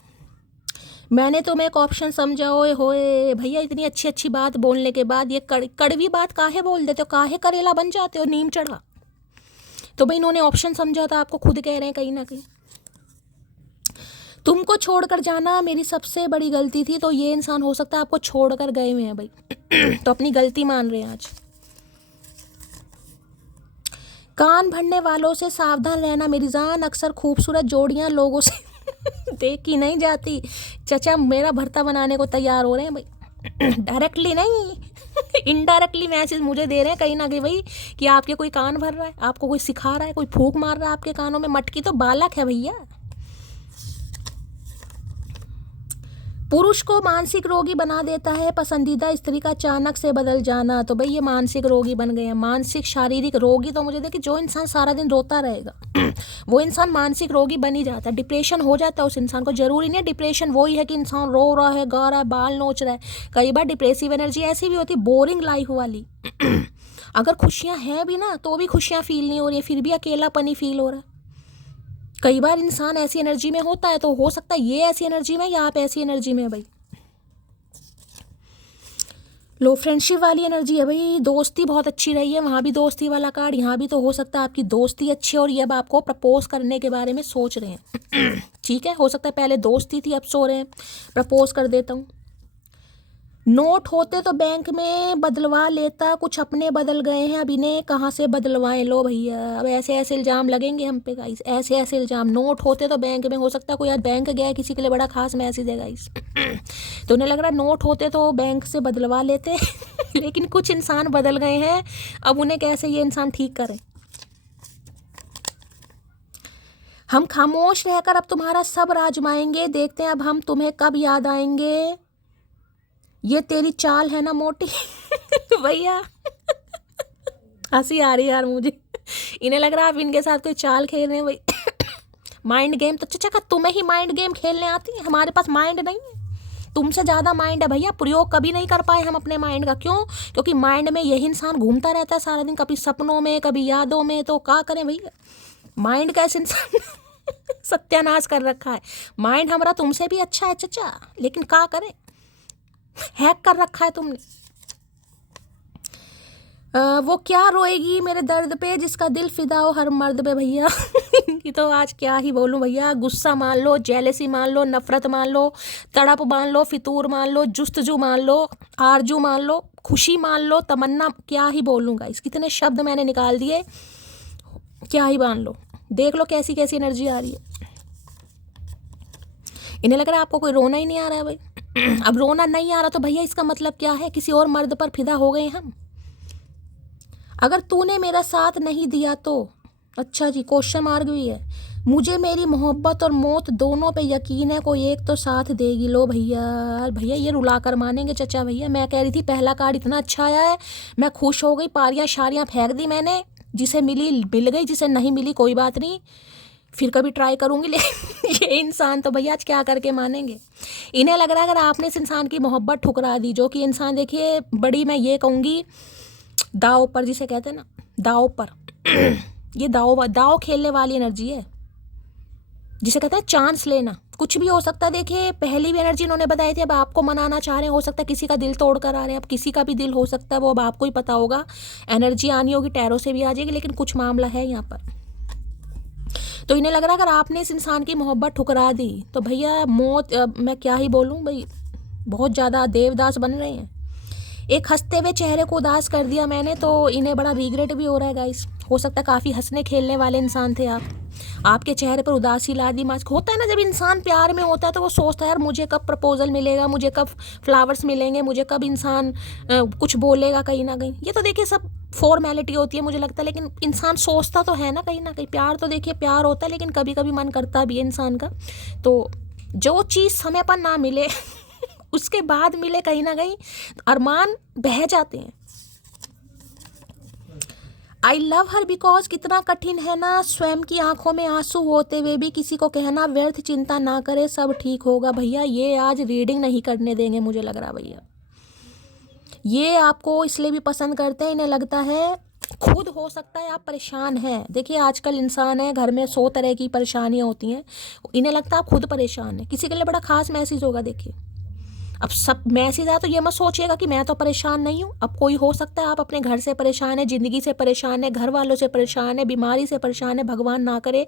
मैंने तुम्हें एक ऑप्शन समझा, ओए होए भैया, इतनी अच्छी अच्छी बात बोलने के बाद ये कड़वी बात काहे बोल देते हो, काहे करेला बन जाते हो, नीम चढ़ा। तो भाई इन्होंने ऑप्शन समझा था, आपको खुद कह रहे हैं कहीं ना कहीं। तुमको छोड़कर जाना मेरी सबसे बड़ी गलती थी। तो ये इंसान हो सकता है आपको छोड़कर गए हुए हैं भाई तो अपनी गलती मान रहे हैं आज। कान भरने वालों से सावधान रहना मेरी जान, अक्सर खूबसूरत जोड़ियां लोगों से देखी नहीं जाती। चचा मेरा भरता बनाने को तैयार हो रहे हैं भाई, डायरेक्टली नहीं इनडायरेक्टली मैसेज मुझे दे रहे हैं कहीं ना कहीं भाई, कि आपके कोई कान भर रहा है, आपको कोई सिखा रहा है, कोई फूंक मार रहा है आपके कानों में। मटकी तो बालक है भैया। पुरुष को मानसिक रोगी बना देता है पसंदीदा स्त्री का अचानक से बदल जाना। तो भाई ये मानसिक रोगी बन गए हैं, मानसिक शारीरिक रोगी। तो मुझे देखिए, जो इंसान सारा दिन रोता रहेगा वो इंसान मानसिक रोगी बन ही जाता है, डिप्रेशन हो जाता है उस इंसान को। जरूरी नहीं डिप्रेशन वही है कि इंसान रो रहा है, गा रहा है, बाल नोच रहा है। कई बार डिप्रेसिव एनर्जी ऐसी भी होती है, बोरिंग लाइफ वाली अगर खुशियां हैं भी ना तो भी खुशियां फील नहीं हो रही है, फिर भी अकेलापन ही फील हो रहा है। कई बार इंसान ऐसी एनर्जी में होता है, तो हो सकता है ये ऐसी एनर्जी में या आप ऐसी एनर्जी में भाई। लो फ्रेंडशिप वाली एनर्जी है भाई, दोस्ती बहुत अच्छी रही है, वहाँ भी दोस्ती वाला कार्ड, यहाँ भी। तो हो सकता है आपकी दोस्ती अच्छी है और ये अब आपको प्रपोज करने के बारे में सोच रहे हैं ठीक है, हो सकता है पहले दोस्ती थी, अब सो रहे हैं प्रपोज कर देता हूँ। नोट होते तो बैंक में बदलवा लेता, कुछ अपने बदल गए हैं, अब इन्हें कहाँ से बदलवाएं। लो भैया अब ऐसे ऐसे इल्ज़ाम लगेंगे हम पे गाइस, ऐसे ऐसे इल्ज़ाम। नोट होते तो बैंक में, हो सकता है कोई आज बैंक गया है, किसी के लिए बड़ा खास मैसेज है गाइस तो उन्हें लग रहा है नोट होते तो बैंक से बदलवा लेते लेकिन कुछ इंसान बदल गए हैं, अब उन्हें कैसे ये इंसान ठीक करें। हम खामोश रहकर अब तुम्हारा सब आजमाएंगे, देखते हैं अब हम तुम्हें कब याद आएंगे। ये तेरी चाल है ना मोटी भैया हंसी आ रही है यार मुझे। इन्हें लग रहा है आप इनके साथ कोई चाल खेल रहे हैं भाई माइंड गेम तो चचा का तुम्हें ही माइंड गेम खेलने आती है, हमारे पास माइंड नहीं है। तुमसे ज़्यादा माइंड है भैया, प्रयोग कभी नहीं कर पाए हम अपने माइंड का। क्यों? क्योंकि माइंड में यही इंसान घूमता रहता है सारा दिन, कभी सपनों में कभी यादों में। तो क्या करें भैया, माइंड का ऐसे इंसान सत्यानाश कर रखा है। माइंड हमारा तुमसे भी अच्छा है चचा, लेकिन क्या करें, हैक कर रखा है तुमने। वो क्या रोएगी मेरे दर्द पे जिसका दिल फिदा हो हर मर्द पे भैया। कि तो आज क्या ही बोलूं भैया, गुस्सा मान लो, जेलसी मान लो, नफरत मान लो, तड़प मान लो, फितूर मान लो, जुस्तजू मान लो, आरजू मान लो, खुशी मान लो, तमन्ना, क्या ही बोलूँगा, इस कितने शब्द मैंने निकाल दिए, क्या ही मान लो। देख लो कैसी कैसी एनर्जी आ रही है। इन्हें लग रहा है आपको कोई रोना ही नहीं आ रहा है भाई। अब रोना नहीं आ रहा तो भैया इसका मतलब क्या है, किसी और मर्द पर फिदा हो गए हम। अगर तूने मेरा साथ नहीं दिया तो, अच्छा जी, क्वेश्चन मार्क भी है। मुझे मेरी मोहब्बत और मौत दोनों पे यकीन है, कोई एक तो साथ देगी। लो भैया, भैया ये रुला कर मानेंगे चचा भैया। मैं कह रही थी पहला कार्ड इतना अच्छा आया है, मैं खुश हो गई, पारियाँ शारियाँ फेंक दी मैंने। जिसे मिली मिल गई, जिसे नहीं मिली कोई बात नहीं, फिर कभी ट्राई करूँगी। लेकिन ये इंसान तो भैया आज क्या करके मानेंगे। इन्हें लग रहा है अगर आपने इस इंसान की मोहब्बत ठुकरा दी, जो कि इंसान देखिए बड़ी, मैं ये कहूँगी दाव पर, जिसे कहते हैं ना दाव पर, ये दाव खेलने वाली एनर्जी है, जिसे कहते हैं चांस लेना। कुछ भी हो सकता है। देखिए पहली भी एनर्जी इन्होंने बताई थी, अब आपको मनाना चाह रहे हैं, हो सकता है किसी का दिल तोड़ कर आ रहे हैं, अब किसी का भी दिल हो सकता है, वो अब आपको ही पता होगा। एनर्जी आनी होगी, टैरो से भी आ जाएगी, लेकिन कुछ मामला है यहाँ पर। तो इन्हें लग रहा है अगर आपने इस इंसान की मोहब्बत ठुकरा दी तो भैया मौत, मैं क्या ही बोलूँ भाई, बहुत ज़्यादा देवदास बन रहे हैं। एक हंसते हुए चेहरे को उदास कर दिया मैंने, तो इन्हें बड़ा रिग्रेट भी हो रहा है गाइस। हो सकता है काफ़ी हंसने खेलने वाले इंसान थे आप, आपके चेहरे पर उदासी ला दी। मास्क होता है ना, जब इंसान प्यार में होता है तो वो सोचता है यार मुझे कब प्रपोजल मिलेगा, मुझे कब फ्लावर्स मिलेंगे, मुझे कब इंसान कुछ बोलेगा कहीं ना कहीं। ये तो देखिए सब फॉर्मेलिटी होती है मुझे लगता है, लेकिन इंसान सोचता तो है ना कहीं ना कहीं। प्यार तो देखिए प्यार होता है, लेकिन कभी कभी मन करता भी है इंसान का। तो जो चीज़ समय पर ना मिले उसके बाद मिले कहीं ना कहीं, अरमान बह जाते हैं। आई लव हर बिकॉज कितना कठिन है ना, स्वयं की आंखों में आंसू होते हुए भी किसी को कहना व्यर्थ चिंता ना करे, सब ठीक होगा। भैया ये आज रीडिंग नहीं करने देंगे मुझे लग रहा भैया। ये आपको इसलिए भी पसंद करते हैं, इन्हें लगता है खुद हो सकता है आप परेशान हैं। देखिए आजकल इंसान है, घर में 100 तरह की परेशानियां होती हैं, इन्हें लगता है आप खुद परेशान हैं। किसी के लिए बड़ा खास मैसेज होगा। देखिए अब सब मैसेज आया तो ये मत सोचिएगा कि मैं तो परेशान नहीं हूँ। अब कोई हो सकता है आप अपने घर से परेशान है, ज़िंदगी से परेशान है, घर वालों से परेशान है, बीमारी से परेशान है, भगवान ना करे।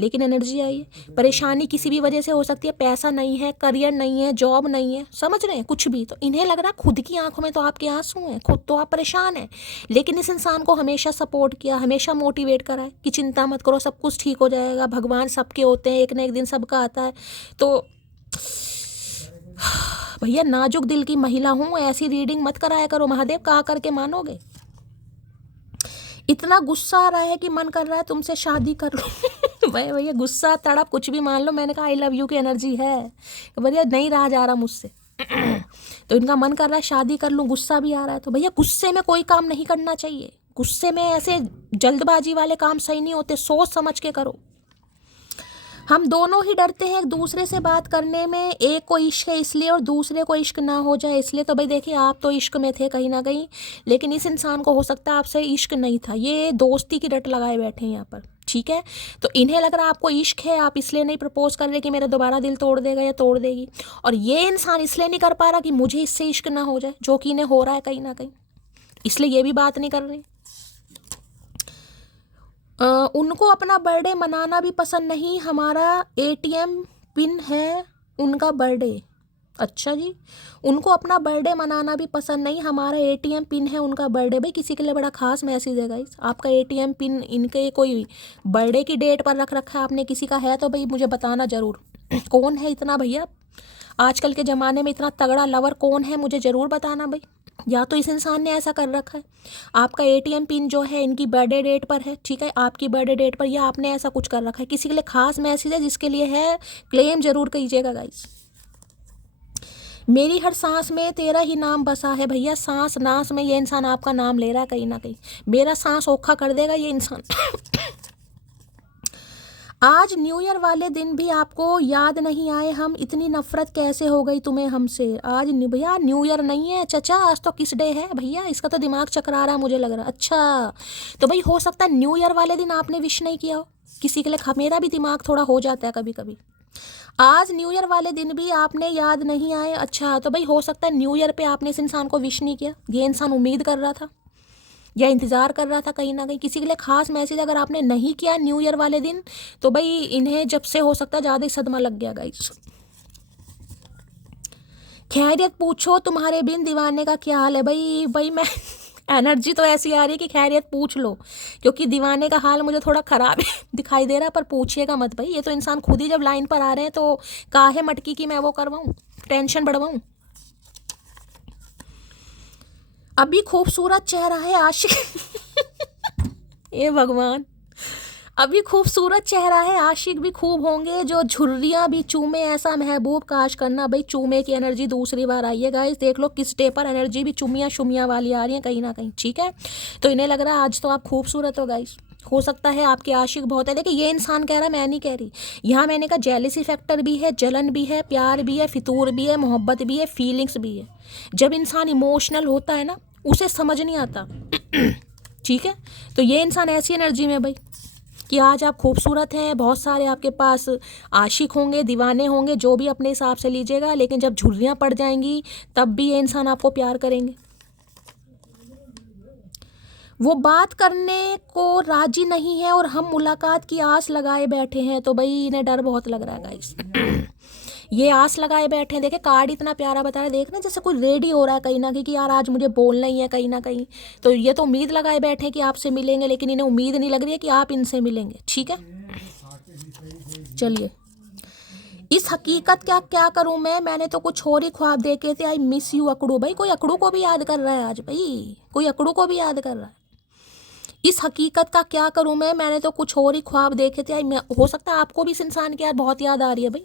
लेकिन एनर्जी आई है, परेशानी किसी भी वजह से हो सकती है, पैसा नहीं है, करियर नहीं है, जॉब नहीं है, समझ रहे हैं, कुछ भी। तो इन्हें लग रहा है खुद की आंखों में तो आपके आंसू हैं, खुद तो आप परेशान हैं, लेकिन इस इंसान को हमेशा सपोर्ट किया, हमेशा मोटिवेट करा है कि चिंता मत करो, सब कुछ ठीक हो जाएगा, भगवान सबके होते हैं, एक ना एक दिन सबका आता है। तो भैया नाजुक दिल की महिला हूँ, ऐसी रीडिंग मत कराया करो। महादेव कहा करके मानोगे। इतना गुस्सा आ रहा है कि मन कर रहा है तुमसे शादी कर लो। भैया गुस्सा तड़प कुछ भी मान लो, मैंने कहा आई लव यू की एनर्जी है भैया, नहीं रहा जा रहा मुझसे। तो इनका मन कर रहा है शादी कर लूँ, गुस्सा भी आ रहा है। तो भैया गुस्से में कोई काम नहीं करना चाहिए, गुस्से में ऐसे जल्दबाजी वाले काम सही नहीं होते, सोच समझ के करो। हम दोनों ही डरते हैं एक दूसरे से बात करने में, एक को इश्क है इसलिए और दूसरे को इश्क ना हो जाए इसलिए। तो भाई देखिए आप तो इश्क में थे कहीं ना कहीं, लेकिन इस इंसान को हो सकता है आपसे इश्क नहीं था, ये दोस्ती की रट लगाए बैठे हैं यहाँ पर, ठीक है। तो इन्हें लग रहा है आपको इश्क है, आप इसलिए नहीं प्रपोज कर रहे कि मेरा दोबारा दिल तोड़ देगा या तोड़ देगी। और ये इंसान इसलिए नहीं कर पा रहा कि मुझे इससे इश्क ना हो जाए, जो कि इन्हें हो रहा है कहीं ना कहीं, इसलिए ये भी बात नहीं कर रहे। उनको अपना बर्थडे मनाना भी पसंद नहीं, हमारा एटीएम पिन है उनका बर्थडे। अच्छा जी, उनको अपना बर्थडे मनाना भी पसंद नहीं, हमारा एटीएम पिन है उनका बर्थडे। भाई किसी के लिए बड़ा खास मैसेज है गाइस, आपका एटीएम पिन इनके कोई बर्थडे की डेट पर रख रखा है आपने किसी का है तो भाई मुझे बताना ज़रूर। कौन है इतना भैया आजकल के ज़माने में इतना तगड़ा लवर कौन है, मुझे ज़रूर बताना भाई। या तो इस इंसान ने ऐसा कर रखा है, आपका एटीएम पिन जो है इनकी बर्थडे डेट पर है, ठीक है, आपकी बर्थडे डेट पर, या आपने ऐसा कुछ कर रखा है। किसी के लिए खास मैसेज है, जिसके लिए है क्लेम जरूर कीजिएगा गाइस। मेरी हर सांस में तेरा ही नाम बसा है। भैया सांस नास में ये इंसान आपका नाम ले रहा है कहीं ना कहीं, मेरा सांस औखा कर देगा ये इंसान। आज न्यू ईयर वाले दिन भी आपको याद नहीं आए हम, इतनी नफरत कैसे हो गई तुम्हें हमसे। आज भैया न्यू ईयर नहीं है चचा, आज तो किस डे है भैया, इसका तो दिमाग चकरा रहा है मुझे लग रहा है। अच्छा तो भाई हो सकता है न्यू ईयर वाले दिन आपने विश नहीं किया हो किसी के लिए। मेरा भी दिमाग थोड़ा हो जाता है कभी कभी। आज न्यू ईयर वाले दिन भी आपने याद नहीं आए। अच्छा तो भाई हो सकता है न्यू ईयर पे आपने इस इंसान को विश नहीं किया, ये इंसान उम्मीद कर रहा था या इंतज़ार कर रहा था कहीं ना कहीं किसी के लिए खास मैसेज अगर आपने नहीं किया न्यू ईयर वाले दिन, तो भाई इन्हें जब से हो सकता है ज़्यादा ही सदमा लग गया गाइस। खैरियत पूछो तुम्हारे बिन दीवाने का क्या हाल है। भाई मैं एनर्जी तो ऐसी आ रही है कि खैरियत पूछ लो, क्योंकि दीवाने का हाल मुझे थोड़ा ख़राब दिखाई दे रहा है। पर पूछिएगा मत भाई, ये तो इंसान खुद ही जब लाइन पर आ रहे हैं तो काहे मटकी की मैं वो करवाऊँ, टेंशन बढ़वाऊँ। अभी खूबसूरत चेहरा है आशिक ए भगवान, अभी खूबसूरत चेहरा है आशिक भी खूब होंगे, जो झुर्रियाँ भी चूमे ऐसा महबूब काश करना। भाई चूमे की एनर्जी दूसरी बार आई है गाइस, देख लो किस डे पर एनर्जी भी चुमिया शुमिया वाली आ रही है कहीं ना कहीं। ठीक है तो इन्हें लग रहा है आज तो आप खूबसूरत हो गाइस, हो सकता है आपके आशिक बहुत है। देखिए ये इंसान कह रहा है, मैं नहीं कह रही। यहाँ मैंने कहा जेलिसी फैक्टर भी है, जलन भी है, प्यार भी है, फितूर भी है, मोहब्बत भी है, फीलिंग्स भी है। जब इंसान इमोशनल होता है ना उसे समझ नहीं आता ठीक है तो ये इंसान ऐसी एनर्जी में भाई कि आज आप खूबसूरत हैं, बहुत सारे आपके पास आशिक होंगे, दीवाने होंगे, जो भी अपने हिसाब से लीजिएगा। लेकिन जब झुर्रियाँ पड़ जाएंगी तब भी ये इंसान आपको प्यार करेंगे। वो बात करने को राजी नहीं है और हम मुलाकात की आस लगाए बैठे हैं। तो भाई इन्हें डर बहुत लग रहा है गाइस ये आस लगाए बैठे हैं। देखे कार्ड इतना प्यारा बता रहा है, देखना जैसे कोई रेडी हो रहा है कहीं ना कहीं कि यार आज मुझे बोलना ही है कहीं ना कहीं। तो ये तो उम्मीद लगाए बैठे हैं कि आपसे मिलेंगे, लेकिन इन्हें उम्मीद नहीं लग रही है कि आप इनसे मिलेंगे। ठीक है चलिए, इस हकीकत क्या क्या करूं मैंने तो कुछ और ही ख्वाब देखे थे। आई मिस यू अकड़ू। भाई कोई अकड़ू को भी याद कर रहा है आज, भाई कोई अकड़ू को भी याद कर रहा है। इस हकीकत का क्या करूं मैंने तो कुछ और ही ख्वाब देखे थे। हो सकता है आपको भी इस इंसान की यार बहुत याद आ रही है भाई,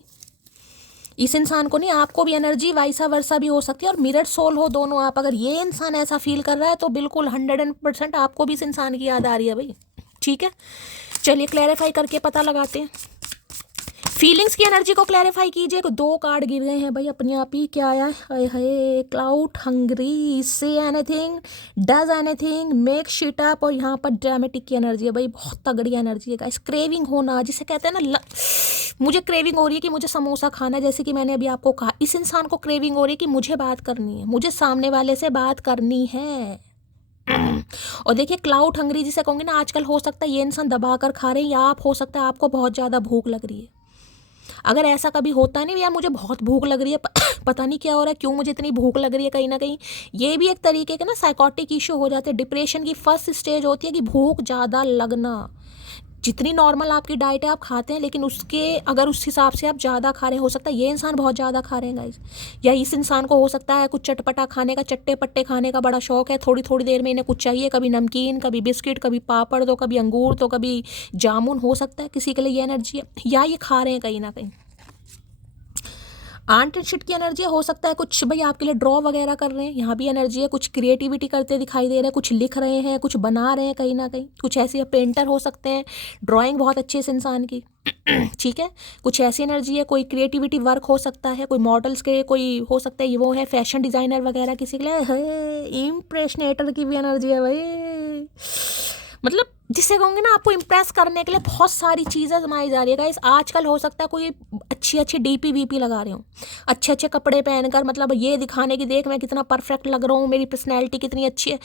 इस इंसान को नहीं, आपको भी एनर्जी वाइसा वर्सा भी हो सकती है, और मिरर सोल हो दोनों आप। अगर ये इंसान ऐसा फील कर रहा है तो बिल्कुल 100% आपको भी इस इंसान की याद आ रही है भाई। ठीक है चलिए क्लैरिफाई करके पता लगाते हैं। फीलिंग्स की एनर्जी को क्लैरिफाई कीजिए। 2 कार्ड गिर गए हैं भाई अपने आप ही। क्या आया है cloud hungry, say anything, does anything, make shit up, और यहाँ पर ड्रामेटिक की एनर्जी है भाई, बहुत तगड़ी एनर्जी है गाइस। क्रेविंग होना जिसे कहते हैं ना, मुझे क्रेविंग हो रही है कि मुझे समोसा खाना है, जैसे कि मैंने अभी आपको कहा। इस इंसान को क्रेविंग हो रही है कि मुझे बात करनी है, मुझे सामने वाले से बात करनी है। और देखिए क्लाउड हंग्री जिसे कहूँगी ना, आजकल हो सकता है ये इंसान दबा कर खा रहे हैं, या आप हो सकता है आपको बहुत ज़्यादा भूख लग रही है। अगर ऐसा कभी होता नहीं यार मुझे बहुत भूख लग रही है, पता नहीं क्या हो रहा है, क्यों मुझे इतनी भूख लग रही है, कहीं ना कहीं ये भी एक तरीके के ना साइकोटिक इशू हो जाते हैं। डिप्रेशन की फर्स्ट स्टेज होती है कि भूख ज़्यादा लगना। जितनी नॉर्मल आपकी डाइट है आप खाते हैं, लेकिन उसके अगर उस हिसाब से आप ज़्यादा खा रहे हैं, हो सकता है ये इंसान बहुत ज़्यादा खा रहे हैं गाइस, या इस इंसान को हो सकता है कुछ चटपटा खाने का, चट्टे पट्टे खाने का बड़ा शौक है। थोड़ी थोड़ी देर में इन्हें कुछ चाहिए, कभी नमकीन, कभी बिस्किट, कभी पापड़ तो कभी अंगूर तो कभी जामुन। हो सकता है किसी के लिए ये एनर्जी है, या ये खा रहे हैं कहीं ना कहीं। आंट एंड शिट की एनर्जी हो सकता है कुछ भाई आपके लिए ड्रॉ वगैरह कर रहे हैं, यहाँ भी एनर्जी है। कुछ क्रिएटिविटी करते दिखाई दे रहे हैं, कुछ लिख रहे हैं, कुछ बना रहे हैं कहीं ना कहीं। कुछ ऐसे पेंटर हो सकते हैं, ड्राइंग बहुत अच्छी है इस इंसान की ठीक है कुछ ऐसी एनर्जी है। कोई क्रिएटिविटी वर्क हो सकता है, कोई मॉडल्स के, कोई हो सकता है ये वो है फैशन डिज़ाइनर वगैरह किसी के लिए। इम्प्रेशनेटर की भी एनर्जी है भाई, मतलब जिसे कहूँगी ना आपको इम्प्रेस करने के लिए बहुत सारी चीज़ें जमाई जा रही है गाइस। आजकल हो सकता है कोई अच्छी अच्छी डीपी वीपी लगा रहे हो, अच्छे अच्छे कपड़े पहनकर, मतलब ये दिखाने की देख मैं कितना परफेक्ट लग रहा हूँ, मेरी पर्सनैलिटी कितनी अच्छी है।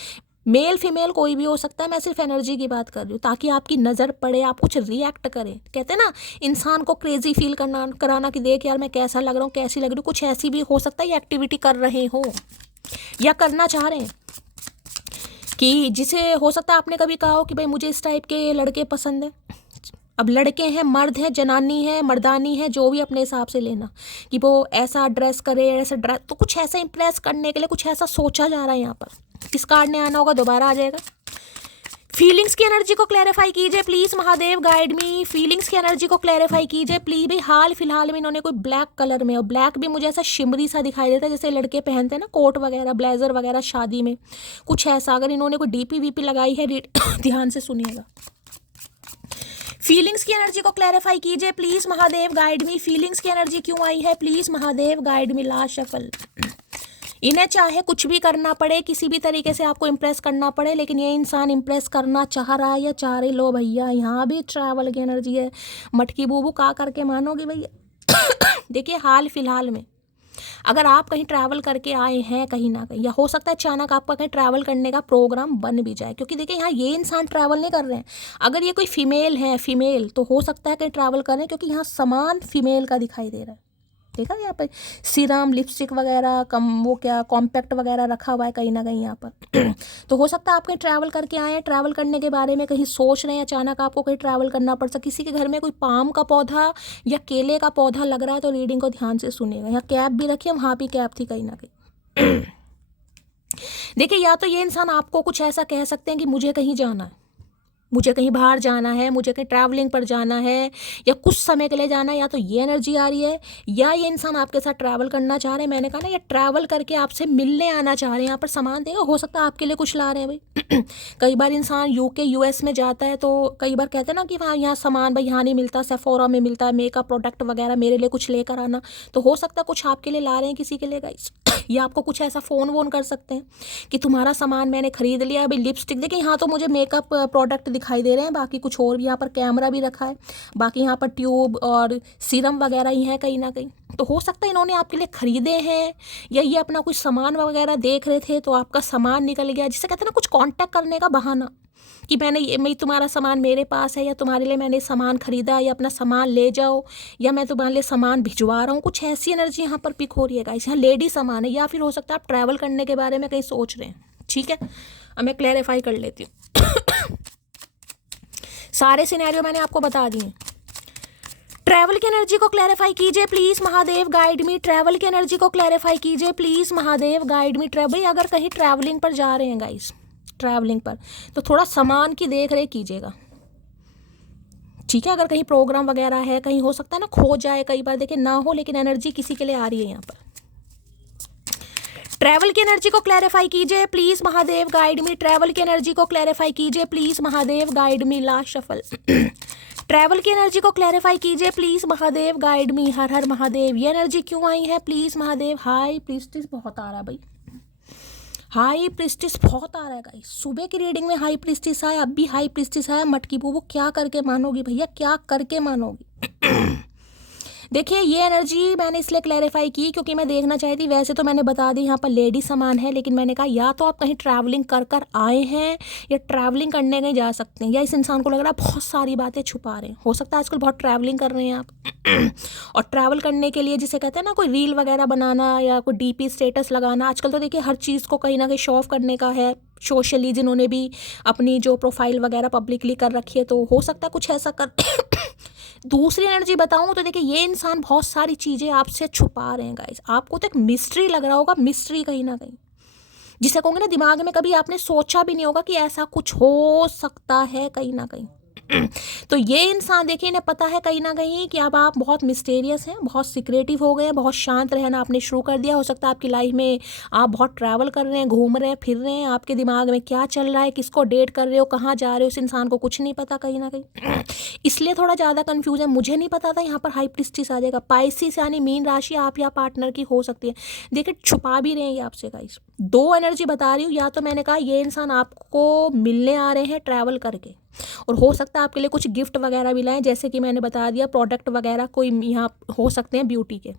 मेल फीमेल कोई भी हो सकता है, मैं सिर्फ एनर्जी की बात कर रही हूँ, ताकि आपकी नज़र पड़े, आप कुछ रिएक्ट करें। कहते हैं ना इंसान को क्रेजी फील कराना कि देख यार मैं कैसा लग रहा हूँ, कैसी लग रही हूँ। कुछ ऐसी भी हो सकता है ये एक्टिविटी कर रहे हो या करना चाह रहे हैं, कि जिसे हो सकता है आपने कभी कहा हो कि भाई मुझे इस टाइप के लड़के पसंद है। अब लड़के हैं, मर्द हैं, जनानी है, मर्दानी है, जो भी अपने हिसाब से लेना, कि वो ऐसा ड्रेस करे, ऐसा ड्रेस, तो कुछ ऐसा इंप्रेस करने के लिए कुछ ऐसा सोचा जा रहा है यहाँ पर। किस कार्ड ने आना होगा दोबारा आ जाएगा। फीलिंग्स की एनर्जी को क्लैरिफाई कीजिए please, Mahadev guide me. Feelings की एनर्जी को क्लैरिफाई कीजिए प्लीज़। भाई हाल फिलहाल में इन्होंने कोई ब्लैक कलर में, और ब्लैक भी मुझे ऐसा शिमरी सा दिखाई देता है जैसे लड़के पहनते हैं ना कोट वगैरह, ब्लेजर वगैरह शादी में, कुछ ऐसा। अगर इन्होंने कोई डीपी वीपी लगाई है ध्यान से सुनिएगा। फीलिंग्स की एनर्जी को क्लैरिफाई कीजिए please Mahadev, guide me. Feelings की एनर्जी क्यों आई है please Mahadev, guide me. Last shuffle. इन्हें चाहे कुछ भी करना पड़े, किसी भी तरीके से आपको इम्प्रेस करना पड़े, लेकिन ये इंसान इम्प्रेस करना चाह रहा है या चाह रही। लो भैया, यहाँ भी ट्रैवल की एनर्जी है। मटकी बूबू का करके मानोगी भैया। देखिए, हाल फिलहाल में अगर आप कहीं ट्रैवल करके आए हैं कहीं ना कहीं, या हो सकता है अचानक आपका कहीं ट्रैवल करने का प्रोग्राम बन भी जाए, क्योंकि देखिए यहाँ ये इंसान ट्रैवल नहीं कर रहे हैं। अगर ये कोई फीमेल है, फीमेल, तो हो सकता है कहीं ट्रैवल कर रहे हैं, क्योंकि यहाँ सामान फीमेल का दिखाई दे रहा है। देखा यहाँ पे सीरम, लिपस्टिक वगैरह, वो क्या कॉम्पैक्ट वगैरह रखा हुआ है कहीं ना कहीं यहाँ पर। तो हो सकता है आप कहीं ट्रैवल करके आए हैं, ट्रैवल करने के बारे में कहीं सोच रहे हैं, अचानक आपको कहीं ट्रैवल करना पड़ सकता। किसी के घर में कोई पाम का पौधा या केले का पौधा लग रहा है, तो रीडिंग को ध्यान से सुनिएगा। यहाँ कैप भी रखी है, वहाँ भी कैप थी कहीं ना कहीं। देखिए, या तो ये इंसान आपको कुछ ऐसा कह सकते हैं कि मुझे कहीं जाना है, मुझे कहीं बाहर जाना है, मुझे कहीं ट्रैवलिंग पर जाना है, या कुछ समय के लिए जाना है, या तो ये एनर्जी आ रही है, या ये इंसान आपके साथ ट्रैवल करना चाह रहे हैं। मैंने कहा ना, ये ट्रैवल करके आपसे मिलने आना चाह रहे हैं। यहाँ पर सामान देगा, हो सकता है आपके लिए कुछ ला रहे हैं भाई। कई बार इंसान यूके यूएस में जाता है, तो कई बार कहते हैं ना कि वहाँ यहाँ सामान भाई यहाँ नहीं मिलता, सेफोरा में मिलता है, मेकअप प्रोडक्ट वगैरह, मेरे लिए कुछ लेकर आना। तो हो सकता है कुछ आपके लिए ला रहे हैं, किसी के लिए गाइस। या आपको कुछ ऐसा फ़ोन वोन कर सकते हैं कि तुम्हारा सामान मैंने खरीद लिया। अभी लिपस्टिक देखिए, यहाँ तो मुझे मेकअप प्रोडक्ट दिखाई दे रहे हैं, बाकी कुछ और भी। यहाँ पर कैमरा भी रखा है, बाकी यहाँ पर ट्यूब और सीरम वगैरह ही है कहीं ना कहीं। तो हो सकता है इन्होंने आपके लिए खरीदे हैं, या ये अपना कुछ सामान वगैरह देख रहे थे, तो आपका सामान निकल गया, जिसे कहते हैं ना कुछ कांटेक्ट करने का बहाना, कि मैं तुम्हारा सामान मेरे पास है, या तुम्हारे लिए मैंने सामान खरीदा, या अपना सामान ले जाओ, या मैं तुम्हारे लिए सामान भिजवा रहा हूँ। कुछ ऐसी एनर्जी यहाँ पर पिक हो रही है गाइस। यहाँ लेडी सामान है, या फिर हो सकता है आप ट्रैवल करने के बारे में कहीं सोच रहे हैं। ठीक है, अब मैं क्लैरिफाई कर लेती हूँ। सारे सिनेरियो मैंने आपको बता दिए। ट्रैवल की एनर्जी को क्लैरिफाई कीजिए please Mahadev, guide me. Travel की एनर्जी को क्लैरिफाई कीजिए please Mahadev, guide me. Travel, अगर कहीं ट्रैवलिंग पर जा रहे हैं गाइस, ट्रैवलिंग पर, तो थोड़ा सामान की देख रेख कीजिएगा। ठीक है, अगर कहीं प्रोग्राम वगैरह है, कहीं हो सकता है ना खो जाए, कई बार देखिए ना हो, लेकिन एनर्जी किसी के लिए आ रही है यहाँ पर। ट्रैवल की एनर्जी को क्लैरिफाई कीजिए please Mahadev, guide me. Travel की एनर्जी को क्लैरिफाई कीजिए please Mahadev, guide me. Last shuffle. Travel की एनर्जी को क्लैरिफाई कीजिए प्लीज महादेव, गाइड मी। हर हर महादेव। ये एनर्जी क्यों आई है प्लीज महादेव। हाई प्रीस्टिस बहुत आ रहा है भाई, हाई प्रीस्टिस बहुत आ रहा है गाइस। सुबह की रीडिंग में हाई प्रीस्टिस आया, अब भी हाई प्रीस्टिस आया। मटकी बूबू क्या करके मानोगी भैया, क्या करके मानोगी। देखिए, ये एनर्जी मैंने इसलिए क्लैरिफाई की क्योंकि मैं देखना चाहती थी। वैसे तो मैंने बता दी यहाँ पर लेडी सामान है, लेकिन मैंने कहा या तो आप कहीं ट्रैवलिंग कर कर आए हैं, या ट्रैवलिंग करने कहीं जा सकते हैं, या इस इंसान को लग रहा है बहुत सारी बातें छुपा रहे हैं। हो सकता है आजकल बहुत ट्रैवलिंग कर रहे हैं आप। और ट्रैवल करने के लिए जिसे कहते हैं ना, कोई रील वगैरह बनाना या कोई डीपी स्टेटस लगाना, आजकल तो देखिए हर चीज़ को कहीं ना कहीं शो ऑफ करने का है। सोशली जिन्होंने भी अपनी जो प्रोफाइल वगैरह पब्लिकली कर रखी है, तो हो सकता है कुछ ऐसा कर। दूसरी एनर्जी बताऊं तो देखिए, ये इंसान बहुत सारी चीज़ें आपसे छुपा रहे हैं गाइस। आपको तो एक मिस्ट्री लग रहा होगा, मिस्ट्री कहीं ना कहीं, जिसे कहोगे ना दिमाग में कभी आपने सोचा भी नहीं होगा कि ऐसा कुछ हो सकता है कहीं ना कहीं। तो ये इंसान देखिए, इन्हें पता है कहीं ना कहीं कि अब आप बहुत मिस्टेरियस हैं, बहुत सिक्रेटिव हो गए हैं, बहुत शांत रहना आपने शुरू कर दिया। हो सकता है आपकी लाइफ में आप बहुत ट्रैवल कर रहे हैं, घूम रहे हैं, फिर रहे हैं, आपके दिमाग में क्या चल रहा है, किसको डेट कर रहे हो, कहाँ जा रहे हो, उस इंसान को कुछ नहीं पता कहीं ना कहीं। इसलिए थोड़ा ज़्यादा कन्फ्यूज है। मुझे नहीं पता था यहाँ पर हाई प्रीस्टिस आ जाएगा। पाइसिस यानी मीन राशि आप या पार्टनर की हो सकती है। देखिए, छुपा भी रहे हैं ये आपसे गाइस। दो एनर्जी बता रही हूँ, या तो मैंने कहा ये इंसान आपको मिलने आ रहे हैं ट्रैवल करके, और हो सकता है आपके लिए कुछ गिफ्ट वगैरह भी लाएं, जैसे कि मैंने बता दिया प्रोडक्ट वगैरह कोई यहाँ हो सकते हैं ब्यूटी के।